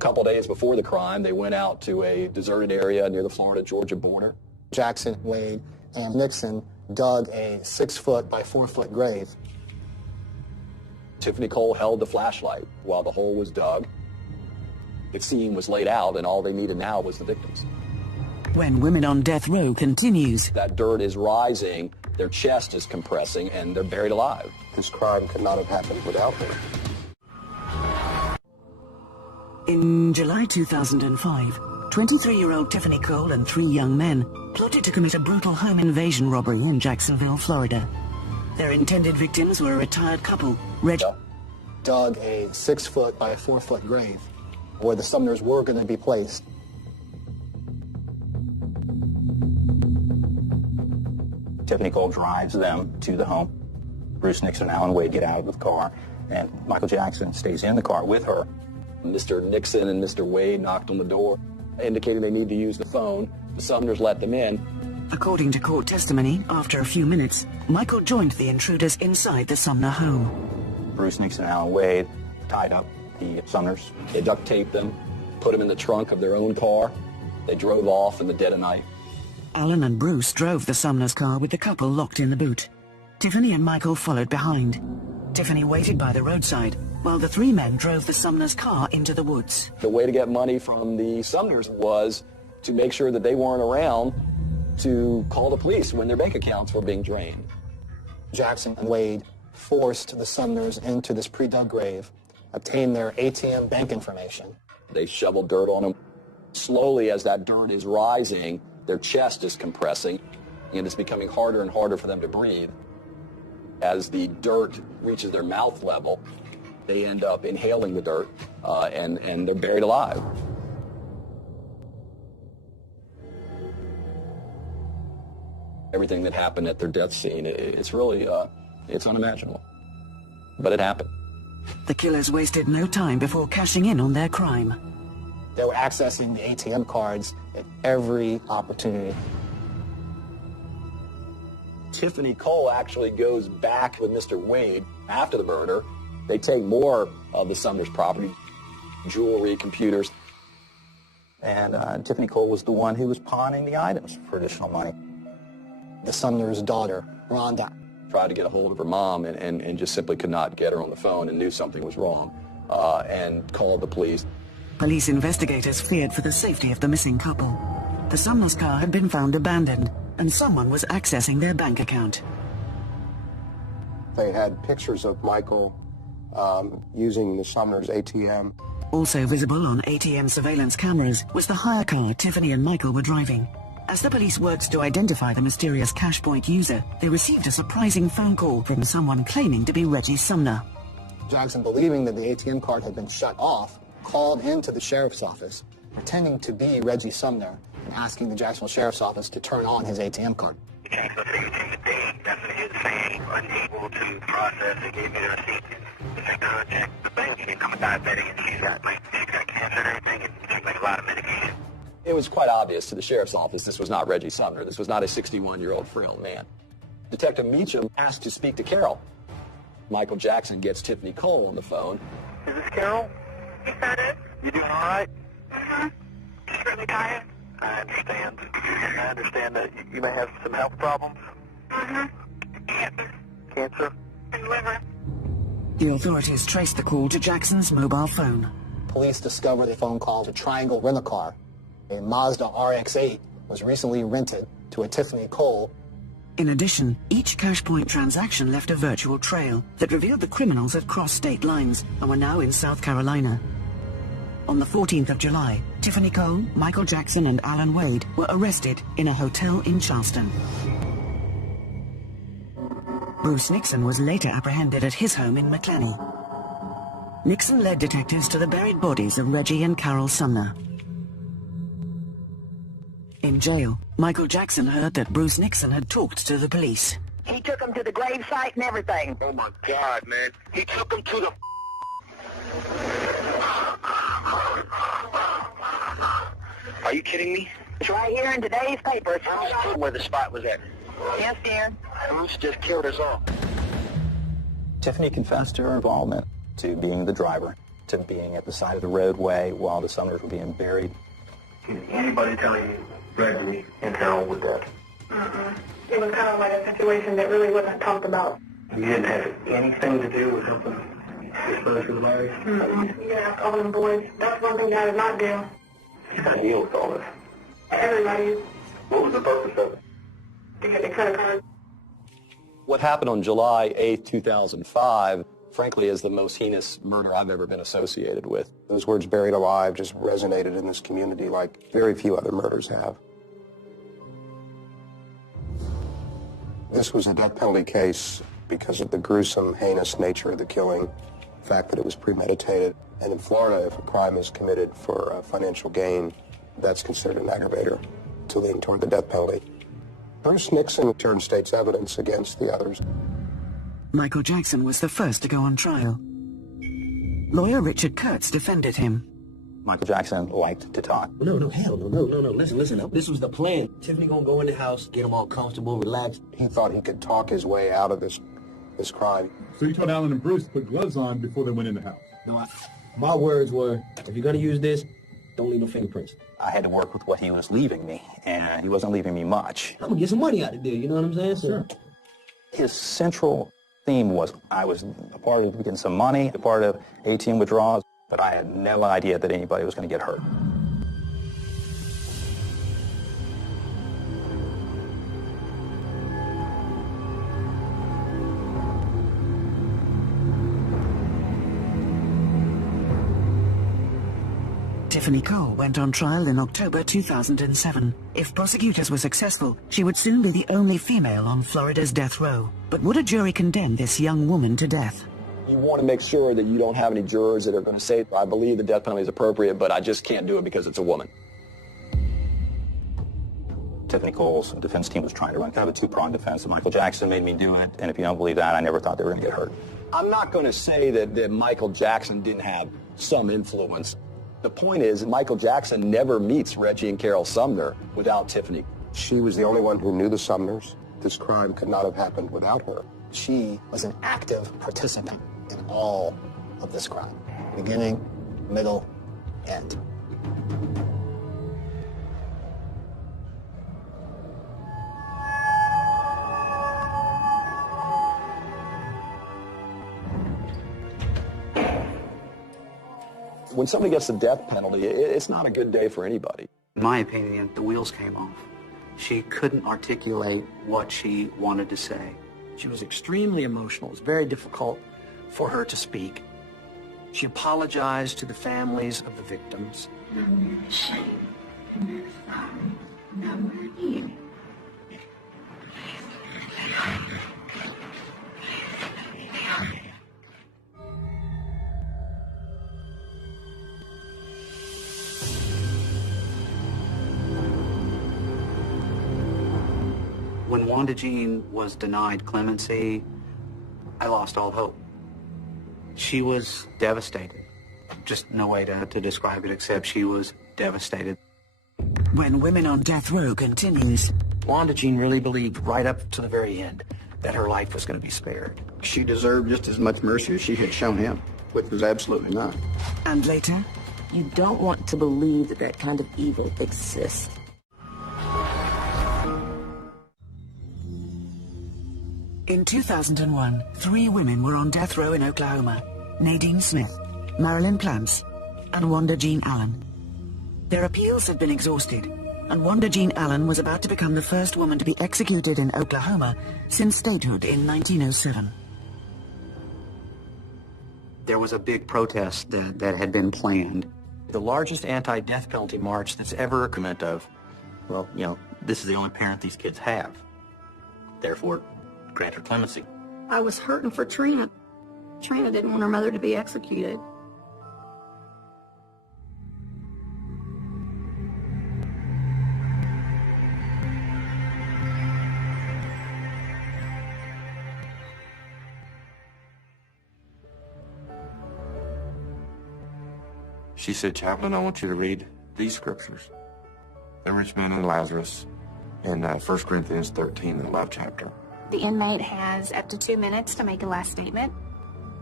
couple days before the crime, they went out to a deserted area near the Florida-Georgia border. Jackson, Wade, and Nixon dug a 6-foot by 4-foot grave. Tiffany Cole held the flashlight while the hole was dug. The scene was laid out, and all they needed now was the victims. When Women on Death Row continues, that dirt is rising, their chest is compressing, and they're buried alive. This crime could not have happened without her. In July 2005, 23-year-old Tiffany Cole and 3 young men plotted to commit a brutal home invasion robbery in Jacksonville, Florida. Their intended victims were a retired couple, Reggie dug a 6-foot by 4-foot grave where the Sumners were going to be placed. Tiffany Cole drives them to the home. Bruce Nixon and Alan Wade get out of the car, and Michael Jackson stays in the car with her. Mr. Nixon and Mr. Wade knocked on the door, indicating they need to use the phone. The Sumners let them in. According to court testimony, after a few minutes, Michael joined the intruders inside the Sumner home. Bruce Nixon and Alan Wade tied up the Sumners. They duct taped them, put them in the trunk of their own car. They drove off in the dead of night. Alan and Bruce drove the Sumner's car with the couple locked in the boot. Tiffany and Michael followed behind. Tiffany waited by the roadside, while the 3 men drove the Sumner's car into the woods. The way to get money from the Sumners was to make sure that they weren't around to call the police when their bank accounts were being drained. Jackson and Wade forced the Sumners into this pre-dug grave, obtained their ATM bank information. They shoveled dirt on them. Slowly, as that dirt is rising, their chest is compressing, and it's becoming harder and harder for them to breathe. As the dirt reaches their mouth level, they end up inhaling the dirt, and they're buried alive. Everything that happened at their death scene, it's really, it's unimaginable. But it happened. The killers wasted no time before cashing in on their crime. They were accessing the ATM cards at every opportunity. Tiffany Cole actually goes back with Mr. Wade after the murder. They take more of the Sumners' property, jewelry, computers. And Tiffany Cole was the one who was pawning the items for additional money. The Sumners' daughter, Rhonda, tried to get a hold of her mom and just simply could not get her on the phone and knew something was wrong and called the police. Police investigators feared for the safety of the missing couple. The Sumner's car had been found abandoned, and someone was accessing their bank account. They had pictures of Michael using the Sumner's ATM. Also visible on ATM surveillance cameras was the hire car Tiffany and Michael were driving. As the police worked to identify the mysterious CashPoint user, they received a surprising phone call from someone claiming to be Reggie Sumner. Jackson, believing that the ATM card had been shut off, called into the sheriff's office, pretending to be Reggie Sumner and asking the Jacksonville Sheriff's Office to turn on his ATM card. Unable to process and gave me the receipt. I contacted the bank and I'm a diabetic and she's got cancer and everything and took like a lot of medication. It was quite obvious to the sheriff's office this was not Reggie Sumner. This was not a 61-year-old frail man. Detective Meacham asked to speak to Carol. Michael Jackson gets Tiffany Cole on the phone. Is this Carol? Is that it? You doing all right? Mm-hmm. Just really tired. I understand. I understand that you may have some health problems. Mm-hmm. Cancer? And liver. The authorities traced the call to Jackson's mobile phone. Police discovered a phone call to Triangle Rent-A-Car. A Mazda RX-8 was recently rented to a Tiffany Cole. In addition, each CashPoint transaction left a virtual trail that revealed the criminals had crossed state lines and were now in South Carolina. On the 14th of July, Tiffany Cole, Michael Jackson, and Alan Wade were arrested in a hotel in Charleston. Bruce Nixon was later apprehended at his home in McClany. Nixon led detectives to the buried bodies of Reggie and Carol Sumner. In jail, Michael Jackson heard that Bruce Nixon had talked to the police. He took him to the grave site and everything. Oh my God, man. He took him to the... Are you kidding me? It's right here in today's paper. Where the spot was at. Yes, dear. Bruce just killed us all. Tiffany confessed to her involvement to being the driver. to being at the side of the roadway while the Sumners were being buried. Did anybody tell you Reggie and Harold were dead? It was kind of like a situation that really wasn't talked about. You didn't have anything to do with helping dispose of the bodies? You can ask all them boys. That's one thing that I did not do. You got to deal with all this. Everybody. What was the purpose of it? To get the credit card. What happened on July 8th, 2005, frankly, is the most heinous murder I've ever been associated with. Those words, buried alive, just resonated in this community like very few other murders have. This was a death penalty case because of the gruesome, heinous nature of the killing, the fact that it was premeditated. And in Florida, if a crime is committed for financial gain, that's considered an aggravator to lean toward the death penalty. Bruce Nixon turned state's evidence against the others. Michael Jackson was the first to go on trial. Lawyer Richard Kurtz defended him. Michael Jackson liked to talk. No, hell no. Listen. This was the plan. Tiffany gonna go in the house, get them all comfortable, relax. He thought he could talk his way out of this crime. So you told Alan and Bruce to put gloves on before they went in the house? No, my words were, if you're gonna use this, don't leave no fingerprints. I had to work with what he was leaving me, and he wasn't leaving me much. I'm gonna get some money out of there, you know what I'm saying? Sure. His central theme was I was a part of getting some money, a part of ATM withdrawals, but I had no idea that anybody was going to get hurt. Tiffany Cole went on trial in October 2007. If prosecutors were successful, she would soon be the only female on Florida's death row. But would a jury condemn this young woman to death? You want to make sure that you don't have any jurors that are going to say, I believe the death penalty is appropriate, but I just can't do it because it's a woman. Tiffany Cole's defense team was trying to run kind of a two-pronged defense. Michael Jackson made me do it, and if you don't believe that, I never thought they were going to get hurt. I'm not going to say that Michael Jackson didn't have some influence. The point is, Michael Jackson never meets Reggie and Carol Sumner without Tiffany. She was the only one who knew the Sumners. This crime could not have happened without her. She was an active participant in all of this crime. Beginning, middle, end. When somebody gets the death penalty, it's not a good day for anybody. In my opinion, the wheels came off. She couldn't articulate what she wanted to say. She was extremely emotional. It was very difficult for her to speak. She apologized to the families of the victims. I'm ashamed. I'm sorry. I'm here. When Wanda Jean was denied clemency, I lost all hope. She was devastated. Just no way to describe it except she was devastated. When Women on Death Row continues. Wanda Jean really believed right up to the very end that her life was going to be spared. She deserved just as much mercy as she had shown him, which was absolutely not. And later? You don't want to believe that that kind of evil exists. In 2001, 3 women were on death row in Oklahoma. Nadine Smith, Marilyn Plantz, and Wanda Jean Allen. Their appeals had been exhausted, and Wanda Jean Allen was about to become the first woman to be executed in Oklahoma since statehood in 1907. There was a big protest that had been planned. The largest anti-death penalty march that's ever come out of. Well, you know, this is the only parent these kids have. Therefore, grant her clemency. I was hurting for Trina. Trina didn't want her mother to be executed. She said, Chaplain, I want you to read these scriptures. The rich man and Lazarus in 1 Corinthians 13, the love chapter. The inmate has up to 2 minutes to make a last statement.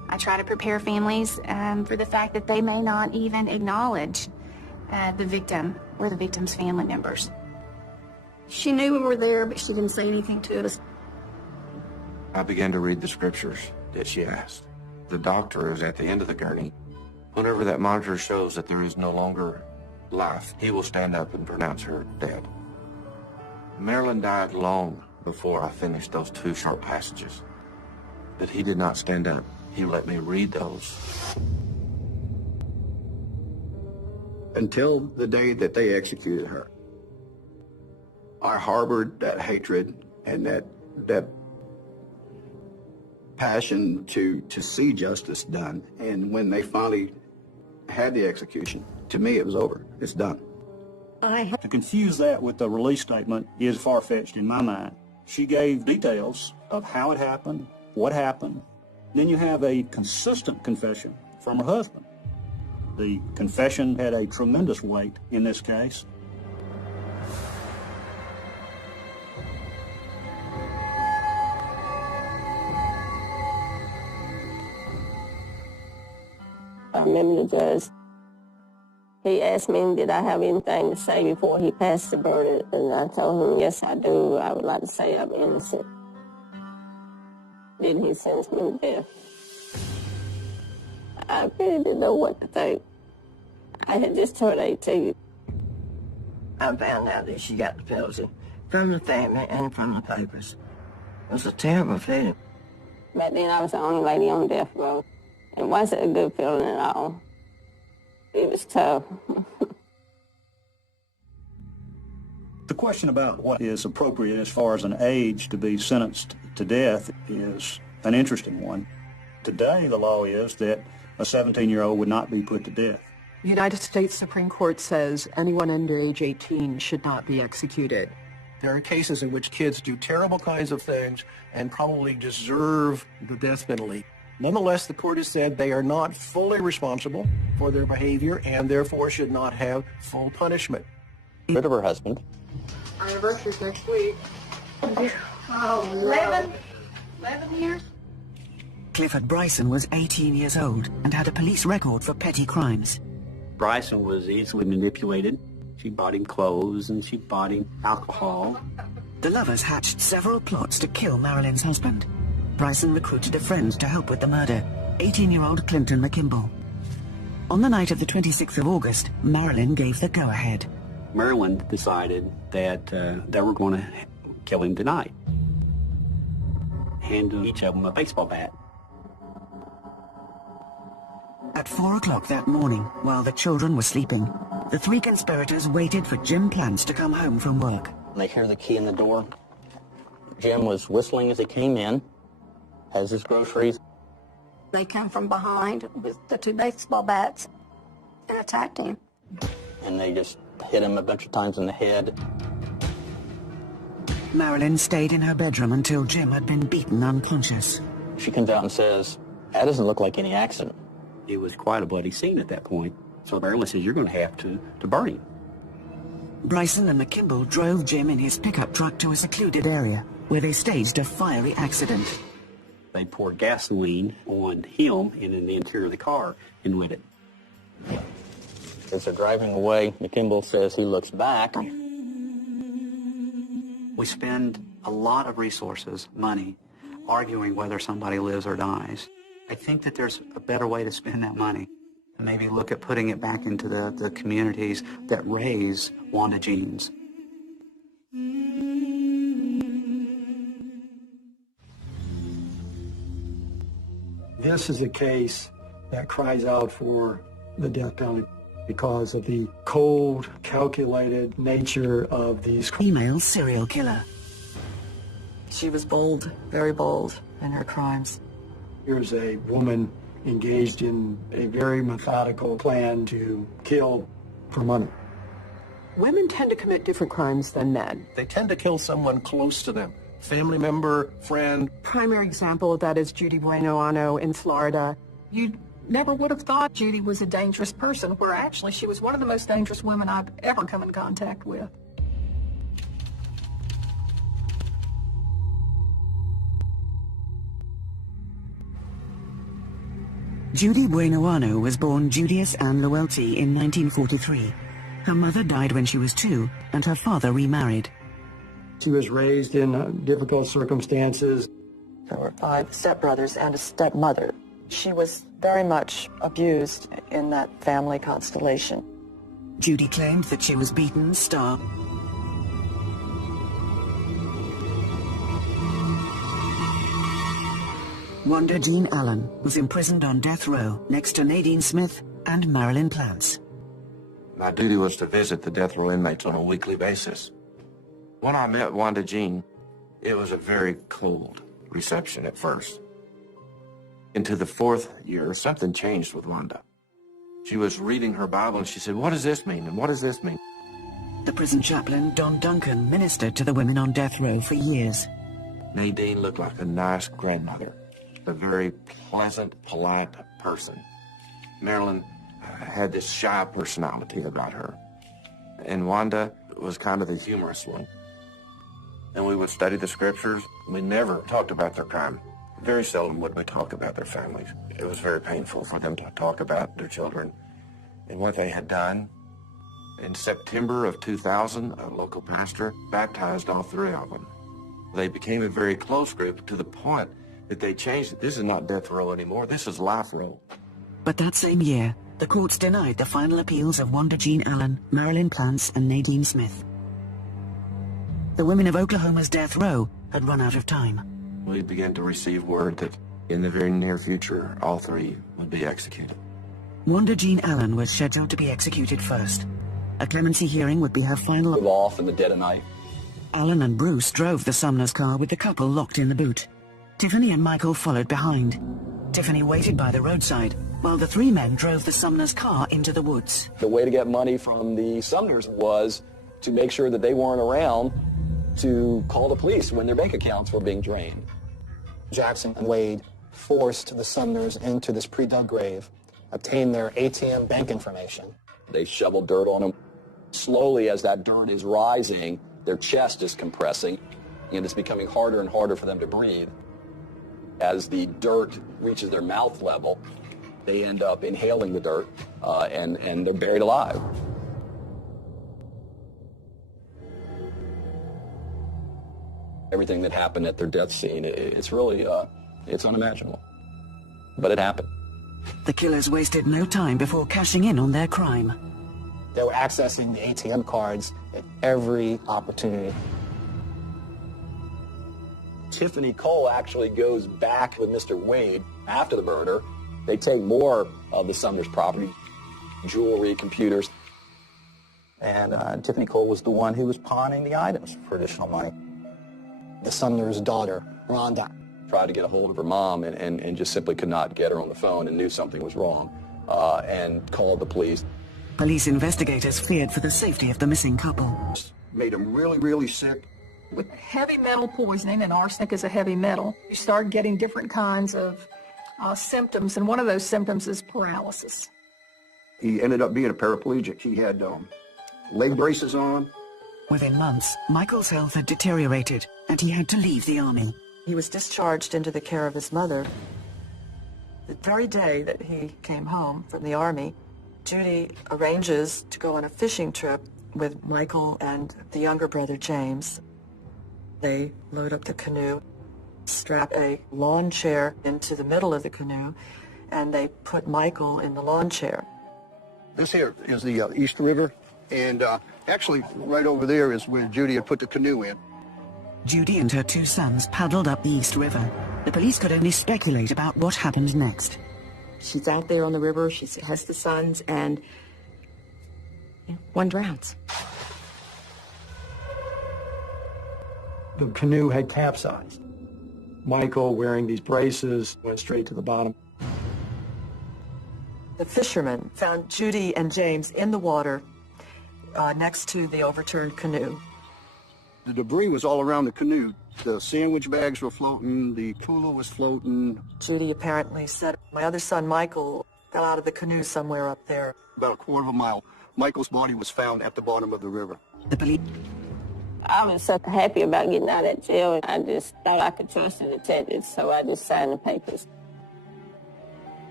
I try to prepare families for the fact that they may not even acknowledge the victim or the victim's family members. She knew we were there, but she didn't say anything to us. I began to read the scriptures that she asked. The doctor is at the end of the gurney. Whenever that monitor shows that there is no longer life, he will stand up and pronounce her dead. Marilyn died long before I finished those 2 short passages. But he did not stand up. He let me read those. Until the day that they executed her, I harbored that hatred and that passion to see justice done. And when they finally had the execution, to me it was over. It's done. To confuse that with the release statement is far-fetched in my mind. She gave details of how it happened, what happened. Then you have a consistent confession from her husband. The confession had a tremendous weight in this case. I remember the judge, he asked me, did I have anything to say before he passed the verdict? And I told him, yes, I do. I would like to say I'm innocent. Then he sentenced me to death. I really didn't know what to think. I had just turned 18. I found out that she got the penalty from the family and from the papers. It was a terrible feeling. Back then, I was the only lady on death row. It wasn't a good feeling at all. It was tough. The question about what is appropriate as far as an age to be sentenced to death is an interesting one. Today, the law is that a 17-year-old would not be put to death. The United States Supreme Court says anyone under age 18 should not be executed. There are cases in which kids do terrible kinds of things and probably deserve the death penalty. Nonetheless, the court has said they are not fully responsible for their behavior and therefore should not have full punishment. Rid of her husband. Our anniversary's next week. Oh, 11 years? Clifford Bryson was 18 years old and had a police record for petty crimes. Bryson was easily manipulated. She bought him clothes and she bought him alcohol. The lovers hatched several plots to kill Marilyn's husband. Bryson recruited a friend to help with the murder, 18-year-old Clinton McKimball. On the night of the 26th of August, Marilyn gave the go-ahead. Marilyn decided that they were going to kill him tonight. Hand each of them a baseball bat. At 4 o'clock that morning, while the children were sleeping, the 3 conspirators waited for Jim Plants to come home from work. They hear the key in the door. Jim was whistling as he came in, has his groceries. They come from behind with the 2 baseball bats and attacked him. And they just hit him a bunch of times in the head. Marilyn stayed in her bedroom until Jim had been beaten unconscious. She comes out and says, that doesn't look like any accident. It was quite a bloody scene at that point. So Marilyn says, you're going to have to burn him. Bryson and McKimball drove Jim in his pickup truck to a secluded area where they staged a fiery accident. They poured gasoline on him and in the interior of the car and lit it. As they're driving away, McKimball says he looks back. We spend a lot of resources, money, arguing whether somebody lives or dies. I think that there's a better way to spend that money. Maybe look at putting it back into the communities that raise Wanda Jeans. This is a case that cries out for the death penalty because of the cold, calculated nature of these female serial killer. She was bold, very bold in her crimes. Here's a woman engaged in a very methodical plan to kill for money. Women tend to commit different crimes than men. They tend to kill someone close to them. Family member, friend. Primary example of that is Judy Bueno in Florida. You never would have thought Judy was a dangerous person, where actually she was one of the most dangerous women I've ever come in contact with. Judy Buenoano was born Julius Ann Luelty in 1943. Her mother died when she was 2, and her father remarried. She was raised in difficult circumstances. There were 5 stepbrothers and a stepmother. She was very much abused in that family constellation. Judy claimed that she was beaten, starved. Wanda Jean Allen was imprisoned on death row next to Nadine Smith and Marilyn Plantz. My duty was to visit the death row inmates on a weekly basis. When I met Wanda Jean, it was a very cold reception at first. Into the 4th year, something changed with Wanda. She was reading her Bible and she said, "What does this mean? And what does this mean?" The prison chaplain, Don Duncan, ministered to the women on death row for years. Nadine looked like a nice grandmother, a very pleasant, polite person. Marilyn had this shy personality about her. And Wanda was kind of the humorous one. And we would study the scriptures. We never talked about their crime. Very seldom would we talk about their families. It was very painful for them to talk about their children and what they had done. In September of 2000, a local pastor baptized all 3 of them. They became a very close group to the point that they changed it. This is not death row anymore. This is life row. But that same year, the courts denied the final appeals of Wanda Jean Allen, Marilyn Plantz, and Nadine Smith. The women of Oklahoma's death row had run out of time. We began to receive word that in the very near future, all 3 would be executed. Wanda Jean Allen was scheduled to be executed first. A clemency hearing would be her final. Off in the dead of night. Allen and Bruce drove the Sumner's car with the couple locked in the boot. Tiffany and Michael followed behind. Tiffany waited by the roadside, while the 3 men drove the Sumner's car into the woods. The way to get money from the Sumners was to make sure that they weren't around to call the police when their bank accounts were being drained. Jackson and Wade forced the Sumners into this pre-dug grave, obtained their ATM bank information. They shoveled dirt on them. Slowly, as that dirt is rising, their chest is compressing, and it's becoming harder and harder for them to breathe. As the dirt reaches their mouth level, they end up inhaling the dirt, and they're buried alive. Everything that happened at their death scene, it's really, it's unimaginable. But it happened. The killers wasted no time before cashing in on their crime. They were accessing the ATM cards at every opportunity. Tiffany Cole actually goes back with Mr. Wade after the murder. They take more of the Sumner's property, jewelry, computers. And Tiffany Cole was the one who was pawning the items for additional money. The Sumner's daughter, Rhonda, tried to get a hold of her mom and just simply could not get her on the phone and knew something was wrong and called the police. Police investigators feared for the safety of the missing couple. Made them really, really sick. With heavy metal poisoning, and arsenic is a heavy metal, you start getting different kinds of symptoms, and one of those symptoms is paralysis. He ended up being a paraplegic. He had leg braces on. Within months, Michael's health had deteriorated, and he had to leave the army. He was discharged into the care of his mother. The very day that he came home from the army, Judy arranges to go on a fishing trip with Michael and the younger brother, James. They load up the canoe, strap a lawn chair into the middle of the canoe, and they put Michael in the lawn chair. This here is the East River, and actually right over there is where Judy had put the canoe in. Judy and her 2 sons paddled up the East River. The police could only speculate about what happened next. She's out there on the river, she has the sons, and one drowns. The canoe had capsized. Michael, wearing these braces, went straight to the bottom. The fishermen found Judy and James in the water next to the overturned canoe. The debris was all around the canoe. The sandwich bags were floating, the cooler was floating. Judy apparently said, my other son, Michael, fell out of the canoe somewhere up there. About a quarter of a mile, Michael's body was found at the bottom of the river. The police... I was so happy about getting out of jail. I just thought I could trust the detectives, so I just signed the papers.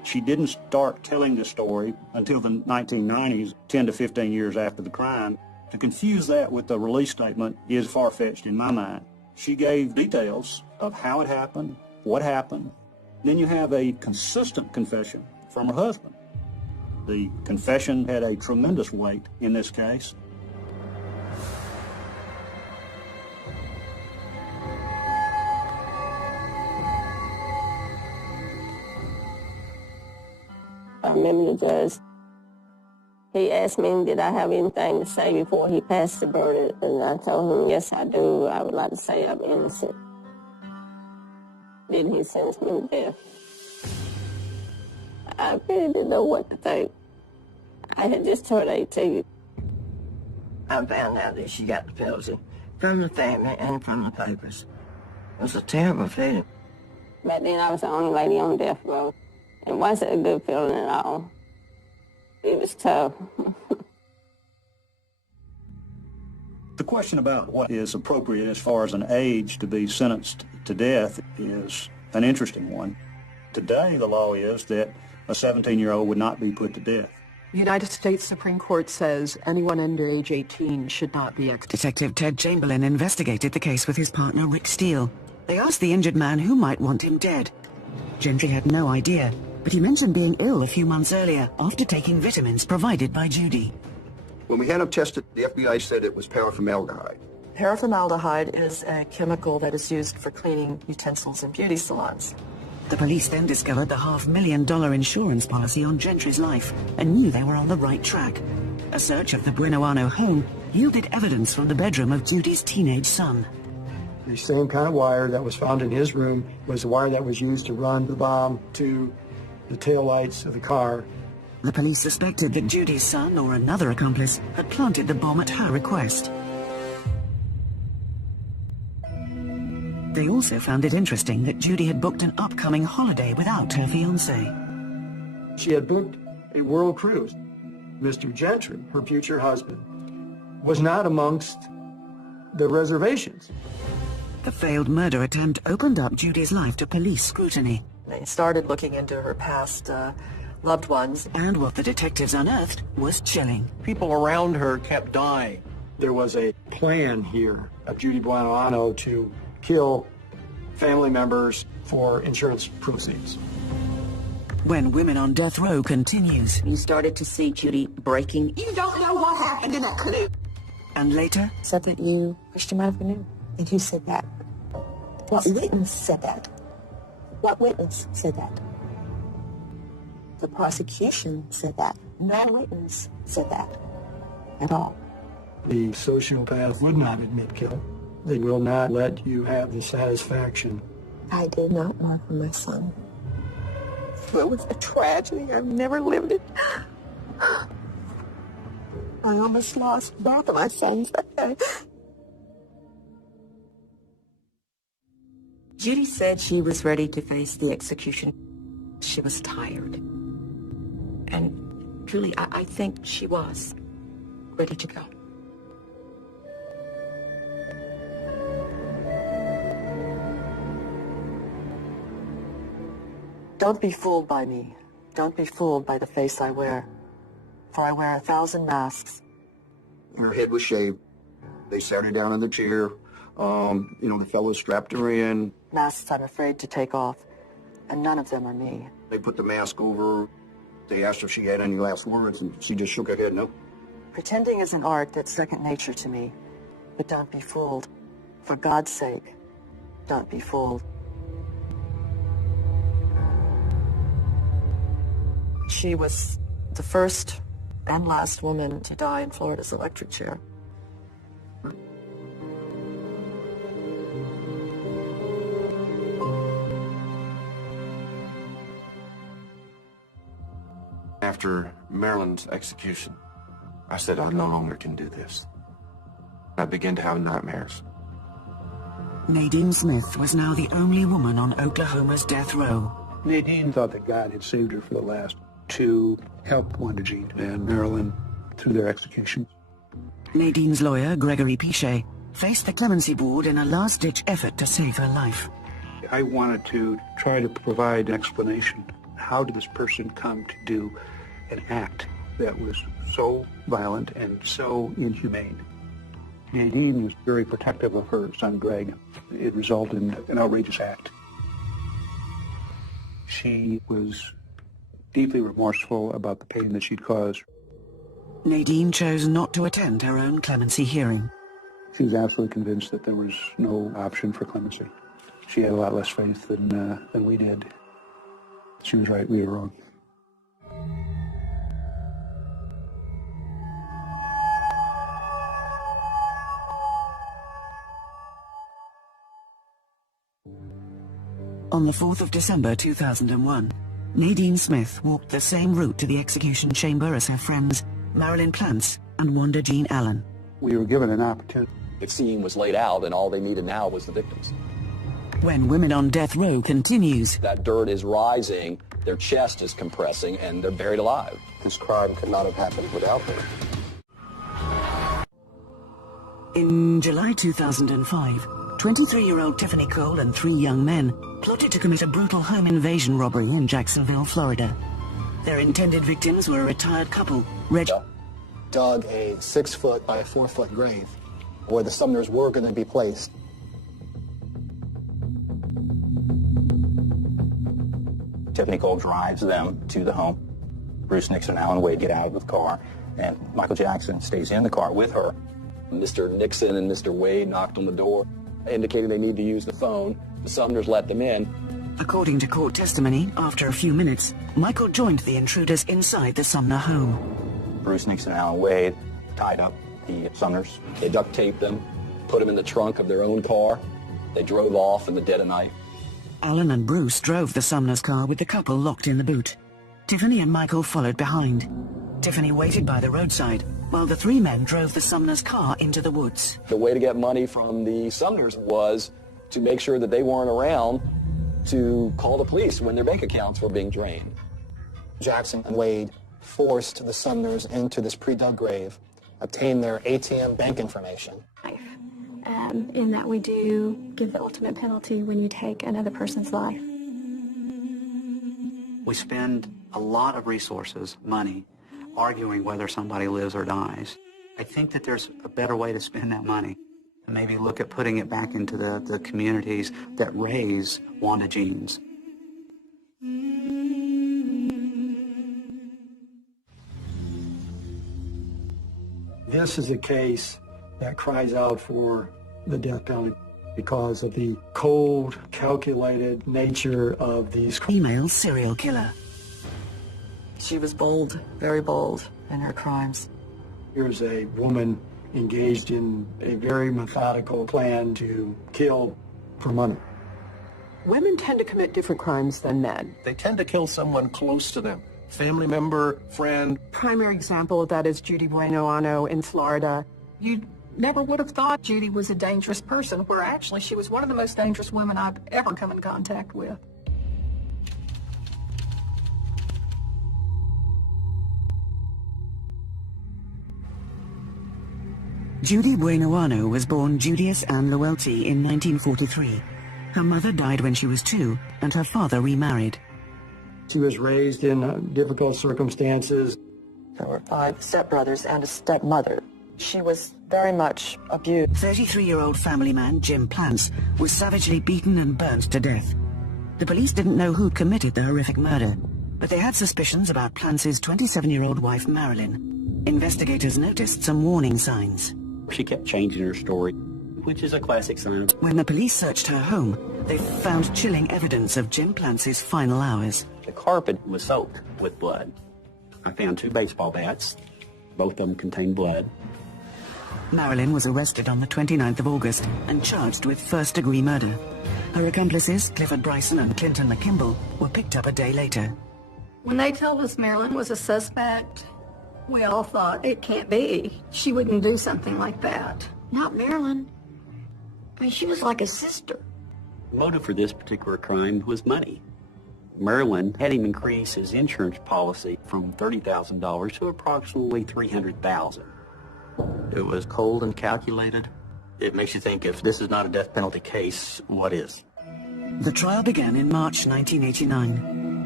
She didn't start telling this story until the 1990s, 10 to 15 years after the crime. To confuse that with the release statement is far-fetched in my mind. She gave details of how it happened, what happened. Then you have a consistent confession from her husband. The confession had a tremendous weight in this case. I remember the judge, he asked me, did I have anything to say before he passed the verdict? And I told him, yes, I do. I would like to say I'm innocent. Then he sentenced me to death. I really didn't know what to think. I had just turned 18. I found out that she got the penalty from the family and from the papers. It was a terrible feeling. Back then, I was the only lady on death row. It wasn't a good feeling at all. It was tough. The question about what is appropriate as far as an age to be sentenced to death is an interesting one. Today, the law is that a 17-year-old would not be put to death. The United States Supreme Court says anyone under age 18 should not be executed. Detective Ted Chamberlain investigated the case with his partner Rick Steele. They asked the injured man who might want him dead. Gentry had no idea, but he mentioned being ill a few months earlier after taking vitamins provided by Judy. When we had him tested, the FBI said it was paraformaldehyde. Paraformaldehyde is a chemical that is used for cleaning utensils in beauty salons. The police then discovered the $500,000 insurance policy on Gentry's life and knew they were on the right track. A search of the Buenoano home yielded evidence from the bedroom of Judy's teenage son. The same kind of wire that was found in his room was the wire that was used to run the bomb to the taillights of the car. The police suspected that Judy's son or another accomplice had planted the bomb at her request. They also found it interesting that Judy had booked an upcoming holiday without her fiancé. She had booked a world cruise. Mr. Gentry, her future husband, was not amongst the reservations. The failed murder attempt opened up Judy's life to police scrutiny. They started looking into her past loved ones. And what the detectives unearthed was chilling. People around her kept dying. There was a plan here of Judy Buenoano to kill family members for insurance proceeds. When Women on Death Row continues. You started to see Judy breaking. You don't know what happened in that canoe. And later. Said that you wished you might have been. And who said that? What witness said that? What witness said that? The prosecution said that. No witness said that at all. The sociopath would not admit guilt. They will not let you have the satisfaction. I did not lie for my son. It was a tragedy. I've never lived it. I almost lost both of my sons that day. Judy said she was ready to face the execution. She was tired. And truly, I think she was ready to go. Don't be fooled by me. Don't be fooled by the face I wear. For I wear 1,000 masks. Her head was shaved. They sat her down in the chair. The fellows strapped her in. Masks I'm afraid to take off, and none of them are me. They put the mask over her. They asked if she had any last words, and she just shook her head no. Pretending is an art that's second nature to me. But don't be fooled. For God's sake, don't be fooled. She was the first and last woman to die in Florida's electric chair. After Marilyn's execution, I said I no longer can do this. I began to have nightmares. Nadine Smith was now the only woman on Oklahoma's death row. Nadine thought that God had saved her for the last to help Wanda Jean and Marilyn through their execution. Nadine's lawyer, Gregory Pichet, faced the clemency board in a last-ditch effort to save her life. I wanted to try to provide an explanation How did this person come to do an act that was so violent and so inhumane? Nadine was very protective of her son Greg. It resulted in an outrageous act. She was deeply remorseful about the pain that she'd caused. Nadine chose not to attend her own clemency hearing. She was absolutely convinced that there was no option for clemency. She had a lot less faith than we did. She was right, we were wrong. On the 4th of December 2001, Nadine Smith walked the same route to the execution chamber as her friends Marilyn Plantz and Wanda Jean Allen. We were given an opportunity. The scene was laid out, and all they needed now was the victims. When Women on Death Row continues, that dirt is rising, their chest is compressing, and they're buried alive. This crime could not have happened without her. In July 2005, 23-year-old Tiffany Cole and 3 young men plotted to commit a brutal home invasion robbery in Jacksonville, Florida. Their intended victims were a retired couple, dug a 6-foot by 4-foot grave where the Sumners were going to be placed. Tiffany Cole drives them to the home. Bruce Nixon and Alan Wade get out of the car, and Michael Jackson stays in the car with her. Mr. Nixon and Mr. Wade knocked on the door, indicating they need to use the phone. The Sumners let them in. According to court testimony, after a few minutes, Michael joined the intruders inside the Sumner home. Bruce Nixon and Alan Wade tied up the Sumners. They duct taped them, put them in the trunk of their own car. They drove off in the dead of night. Alan and Bruce drove the Sumner's car with the couple locked in the boot. Tiffany and Michael followed behind. Tiffany waited by the roadside, while the 3 men drove the Sumner's car into the woods. The way to get money from the Sumners was to make sure that they weren't around to call the police when their bank accounts were being drained. Jackson and Wade forced the Sumners into this pre-dug grave, obtained their ATM bank information. In that we do give the ultimate penalty when you take another person's life. We spend a lot of resources, money, arguing whether somebody lives or dies. I think that there's a better way to spend that money. Maybe look at putting it back into the communities that raise Wanda Jeans. This is a case that cries out for the death penalty because of the cold, calculated nature of these female serial killer. She was bold, very bold in her crimes. Here's a woman engaged in a very methodical plan to kill for money. Women tend to commit different crimes than men. They tend to kill someone close to them. Family member, friend. Primary example of that is Judy Bueno in Florida. You never would have thought Judy was a dangerous person, where actually she was one of the most dangerous women I've ever come in contact with. Judy Bueno was born Julius Ann Luelty in 1943. Her mother died when she was 2, and her father remarried. She was raised in difficult circumstances. There were 5 stepbrothers and a stepmother. She was very much abused. 33-year-old family man Jim Plantz was savagely beaten and burned to death. The police didn't know who committed the horrific murder, but they had suspicions about Plantz's 27-year-old wife Marilyn. Investigators noticed some warning signs. She kept changing her story, which is a classic sign of... When the police searched her home, they found chilling evidence of Jim Plantz's final hours. The carpet was soaked with blood. I found 2 baseball bats. Both of them contained blood. Marilyn was arrested on the 29th of August and charged with first-degree murder. Her accomplices, Clifford Bryson and Clinton McKimball, were picked up a day later. When they told us Marilyn was a suspect, we all thought, it can't be. She wouldn't do something like that. Not Marilyn. I mean, she was like a sister. The motive for this particular crime was money. Marilyn had him increase his insurance policy from $30,000 to approximately $300,000. It was cold and calculated. It makes you think, if this is not a death penalty case, what is? The trial began in March 1989.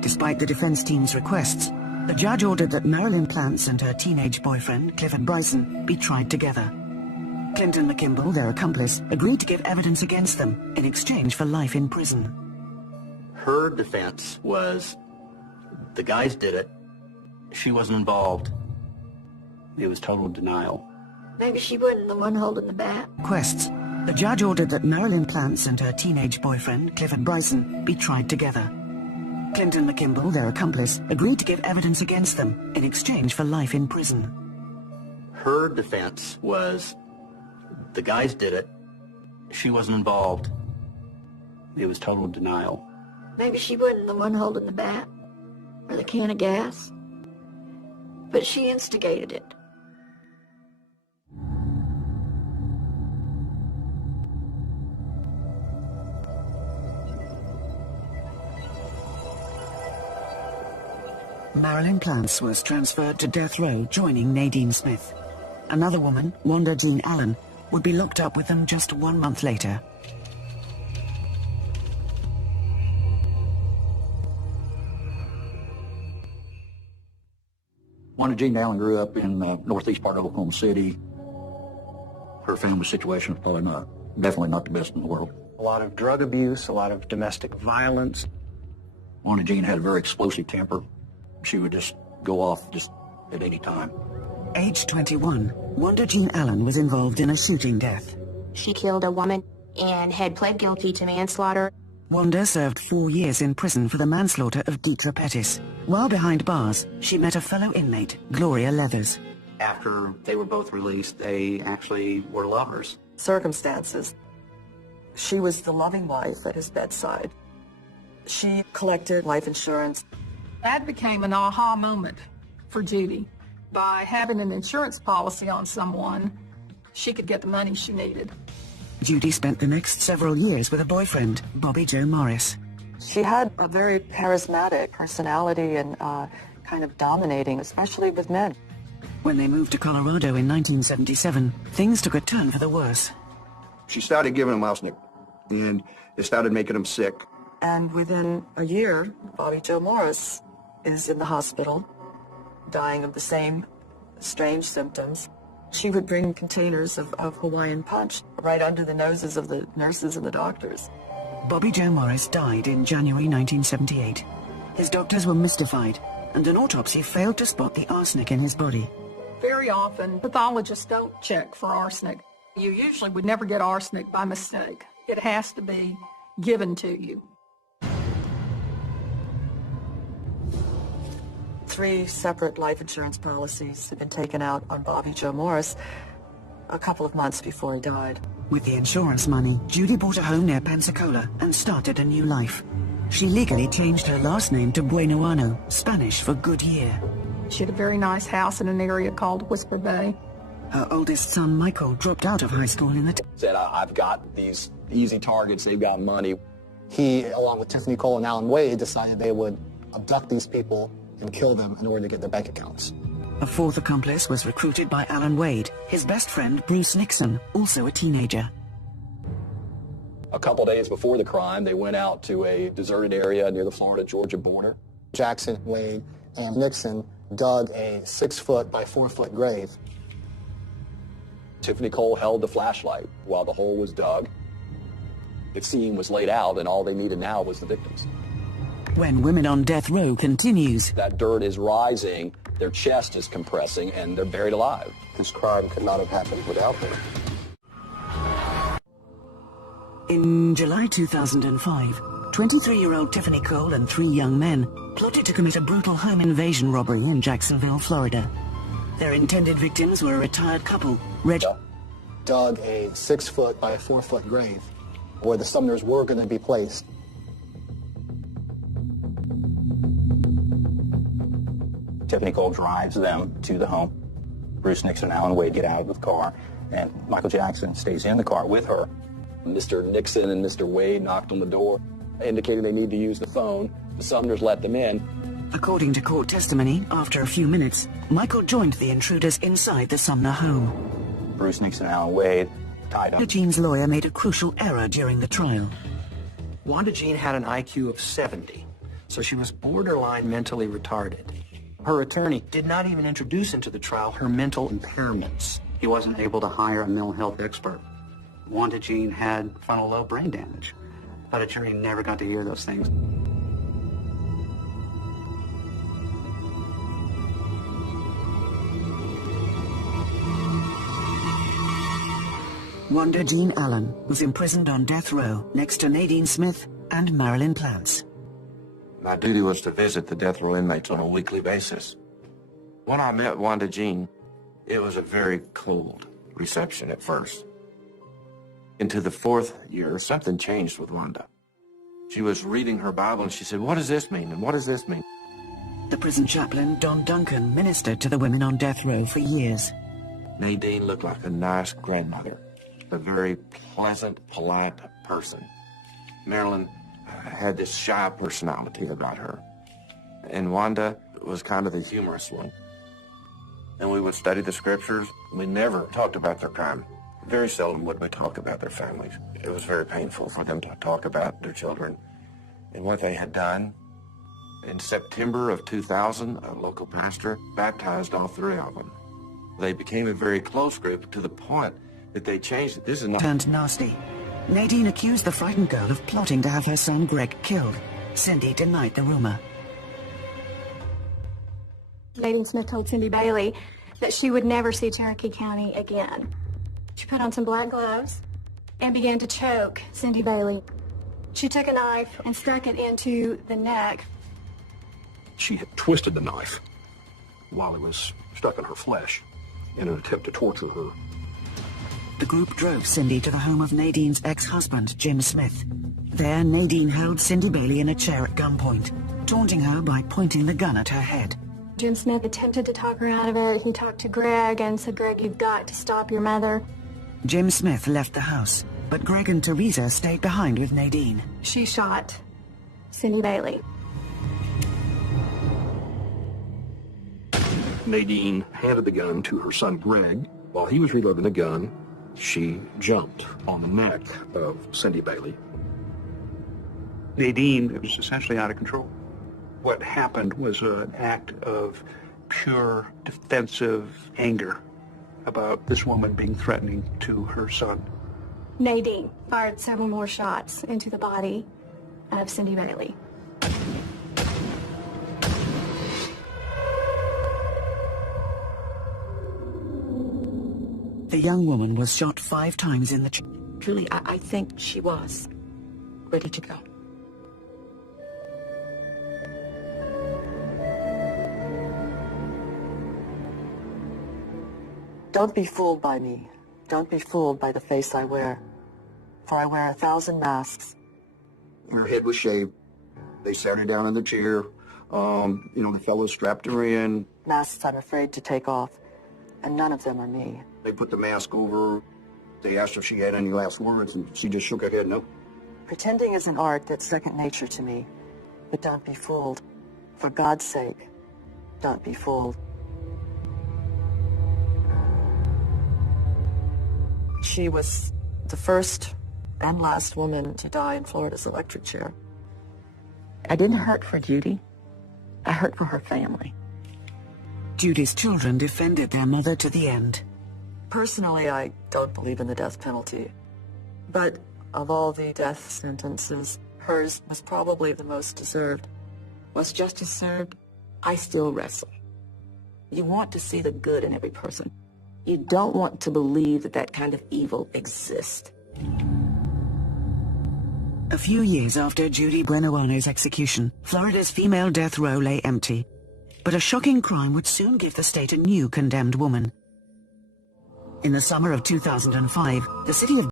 Despite the defense team's requests, the judge ordered that Marilyn Plants and her teenage boyfriend, Clifford Bryson, be tried together. Clinton McKimball, their accomplice, agreed to give evidence against them in exchange for life in prison. Her defense was, the guys did it. She wasn't involved. It was total denial. Maybe she wasn't the one holding the bat. Requests. The judge ordered that Marilyn Plants and her teenage boyfriend, Clifford Bryson, be tried together. Clinton McKimball, their accomplice, agreed to give evidence against them in exchange for life in prison. Her defense was, the guys did it. She wasn't involved. It was total denial. Maybe she wasn't the one holding the bat or the can of gas, but she instigated it. Marilyn Plants was transferred to death row, joining Nadine Smith. Another woman, Wanda Jean Allen, would be locked up with them just 1 month later. Wanda Jean Allen grew up in northeast part of Oklahoma City. Her family situation was definitely not the best in the world. A lot of drug abuse, a lot of domestic violence. Wanda Jean had a very explosive temper. She would just go off just at any time. Age 21, Wanda Jean Allen was involved in a shooting death. She killed a woman and had pled guilty to manslaughter. Wanda served 4 years in prison for the manslaughter of Deetra Pettis. While behind bars, she met a fellow inmate, Gloria Leathers. After they were both released, they actually were lovers. Circumstances. She was the loving wife at his bedside. She collected life insurance. That became an aha moment for Judy. By having an insurance policy on someone, she could get the money she needed. Judy spent the next several years with a boyfriend, Bobby Joe Morris. She had a very charismatic personality and kind of dominating, especially with men. When they moved to Colorado in 1977, things took a turn for the worse. She started giving him arsenic, and it started making him sick. And within a year, Bobby Joe Morris is in the hospital, dying of the same strange symptoms. She would bring containers of Hawaiian Punch right under the noses of the nurses and the doctors. Bobby Joe Morris died in January 1978. His doctors were mystified, and an autopsy failed to spot the arsenic in his body. Very often, pathologists don't check for arsenic. You usually would never get arsenic by mistake. It has to be given to you. 3 separate life insurance policies had been taken out on Bobby Joe Morris a couple of months before he died. With the insurance money, Judy bought a home near Pensacola and started a new life. She legally changed her last name to Buenoano, Spanish for good year. She had a very nice house in an area called Whisper Bay. Her oldest son, Michael, dropped out of high school in the... Said, I've got these easy targets, they've got money. He, along with Tiffany Cole and Alan Wade, decided they would abduct these people and kill them in order to get their bank accounts. A fourth accomplice was recruited by Alan Wade, his best friend Bruce Nixon, also a teenager. A couple days before the crime, they went out to a deserted area near the Florida-Georgia border. Jackson, Wade, and Nixon dug a 6-foot by 4-foot grave. Tiffany Cole held the flashlight while the hole was dug. The scene was laid out, and all they needed now was the victims. When Women on Death Row continues. That dirt is rising, their chest is compressing, and they're buried alive. This crime could not have happened without them. In July 2005, 23-year-old Tiffany Cole and 3 young men plotted to commit a brutal home invasion robbery in Jacksonville, Florida. Their intended victims were a retired couple, dug a 6-foot by 4-foot grave where the Sumners were going to be placed. Tiffany Cole drives them to the home. Bruce Nixon and Alan Wade get out of the car, and Michael Jackson stays in the car with her. Mr. Nixon and Mr. Wade knocked on the door, indicating they need to use the phone. The Sumners let them in. According to court testimony, after a few minutes, Michael joined the intruders inside the Sumner home. Bruce Nixon and Alan Wade tied up. Wanda Jean's lawyer made a crucial error during the trial. Wanda Jean had an IQ of 70. So she was borderline mentally retarded. Her attorney did not even introduce into the trial her mental impairments. He wasn't able to hire a mental health expert. Wanda Jean had frontal lobe brain damage, but a jury never got to hear those things. Wanda Jean Allen was imprisoned on death row next to Nadine Smith and Marilyn Plants. My duty was to visit the death row inmates on a weekly basis. When I met Wanda Jean, it was a very cold reception at first. Into the 4th year, something changed with Wanda. She was reading her Bible and she said, "What does this mean? And what does this mean?" The prison chaplain, Don Duncan, ministered to the women on death row for years. Nadine looked like a nice grandmother, a very pleasant, polite person. Marilyn had this shy personality about her. And Wanda was kind of the humorous one. And we would study the scriptures. We never talked about their crime. Very seldom would we talk about their families. It was very painful for them to talk about their children and what they had done. In September of 2000, a local pastor baptized all 3 of them. They became a very close group to the point that they changed it. This is not... Turned nasty. Nadine accused the frightened girl of plotting to have her son Greg killed. Cindy denied the rumor. Nadine Smith told Cindy Bailey that she would never see Cherokee County again. She put on some black gloves and began to choke Cindy Bailey. She took a knife and stuck it into the neck. She had twisted the knife while it was stuck in her flesh in an attempt to torture her. The group drove Cindy to the home of Nadine's ex-husband, Jim Smith. There, Nadine held Cindy Bailey in a chair at gunpoint, taunting her by pointing the gun at her head. Jim Smith attempted to talk her out of it. He talked to Greg and said, "Greg, you've got to stop your mother." Jim Smith left the house, but Greg and Teresa stayed behind with Nadine. She shot Cindy Bailey. Nadine handed the gun to her son Greg. While he was reloading the gun, she jumped on the neck of Cindy Bailey. Nadine was essentially out of control. What happened was an act of pure defensive anger about this woman being threatening to her son. Nadine fired several more shots into the body of Cindy Bailey. The young woman was shot 5 times in the chest. Truly, I think she was ready to go. Don't be fooled by me. Don't be fooled by the face I wear. For I wear 1,000 masks. Her head was shaved. They sat her down in the chair. The fellows strapped her in. Masks I'm afraid to take off, and none of them are me. They put the mask over her. They asked if she had any last words, and she just shook her head no. Pretending is an art that's second nature to me. But don't be fooled. For God's sake, don't be fooled. She was the first and last woman to die in Florida's electric chair. I didn't hurt for Judy. I hurt for her family. Judy's children defended their mother to the end. Personally, I don't believe in the death penalty. But of all the death sentences, hers was probably the most deserved. Was justice served? I still wrestle. You want to see the good in every person. You don't want to believe that that kind of evil exists. A few years after Judy Brenawano's execution, Florida's female death row lay empty. But a shocking crime would soon give the state a new condemned woman. In the summer of 2005, the city of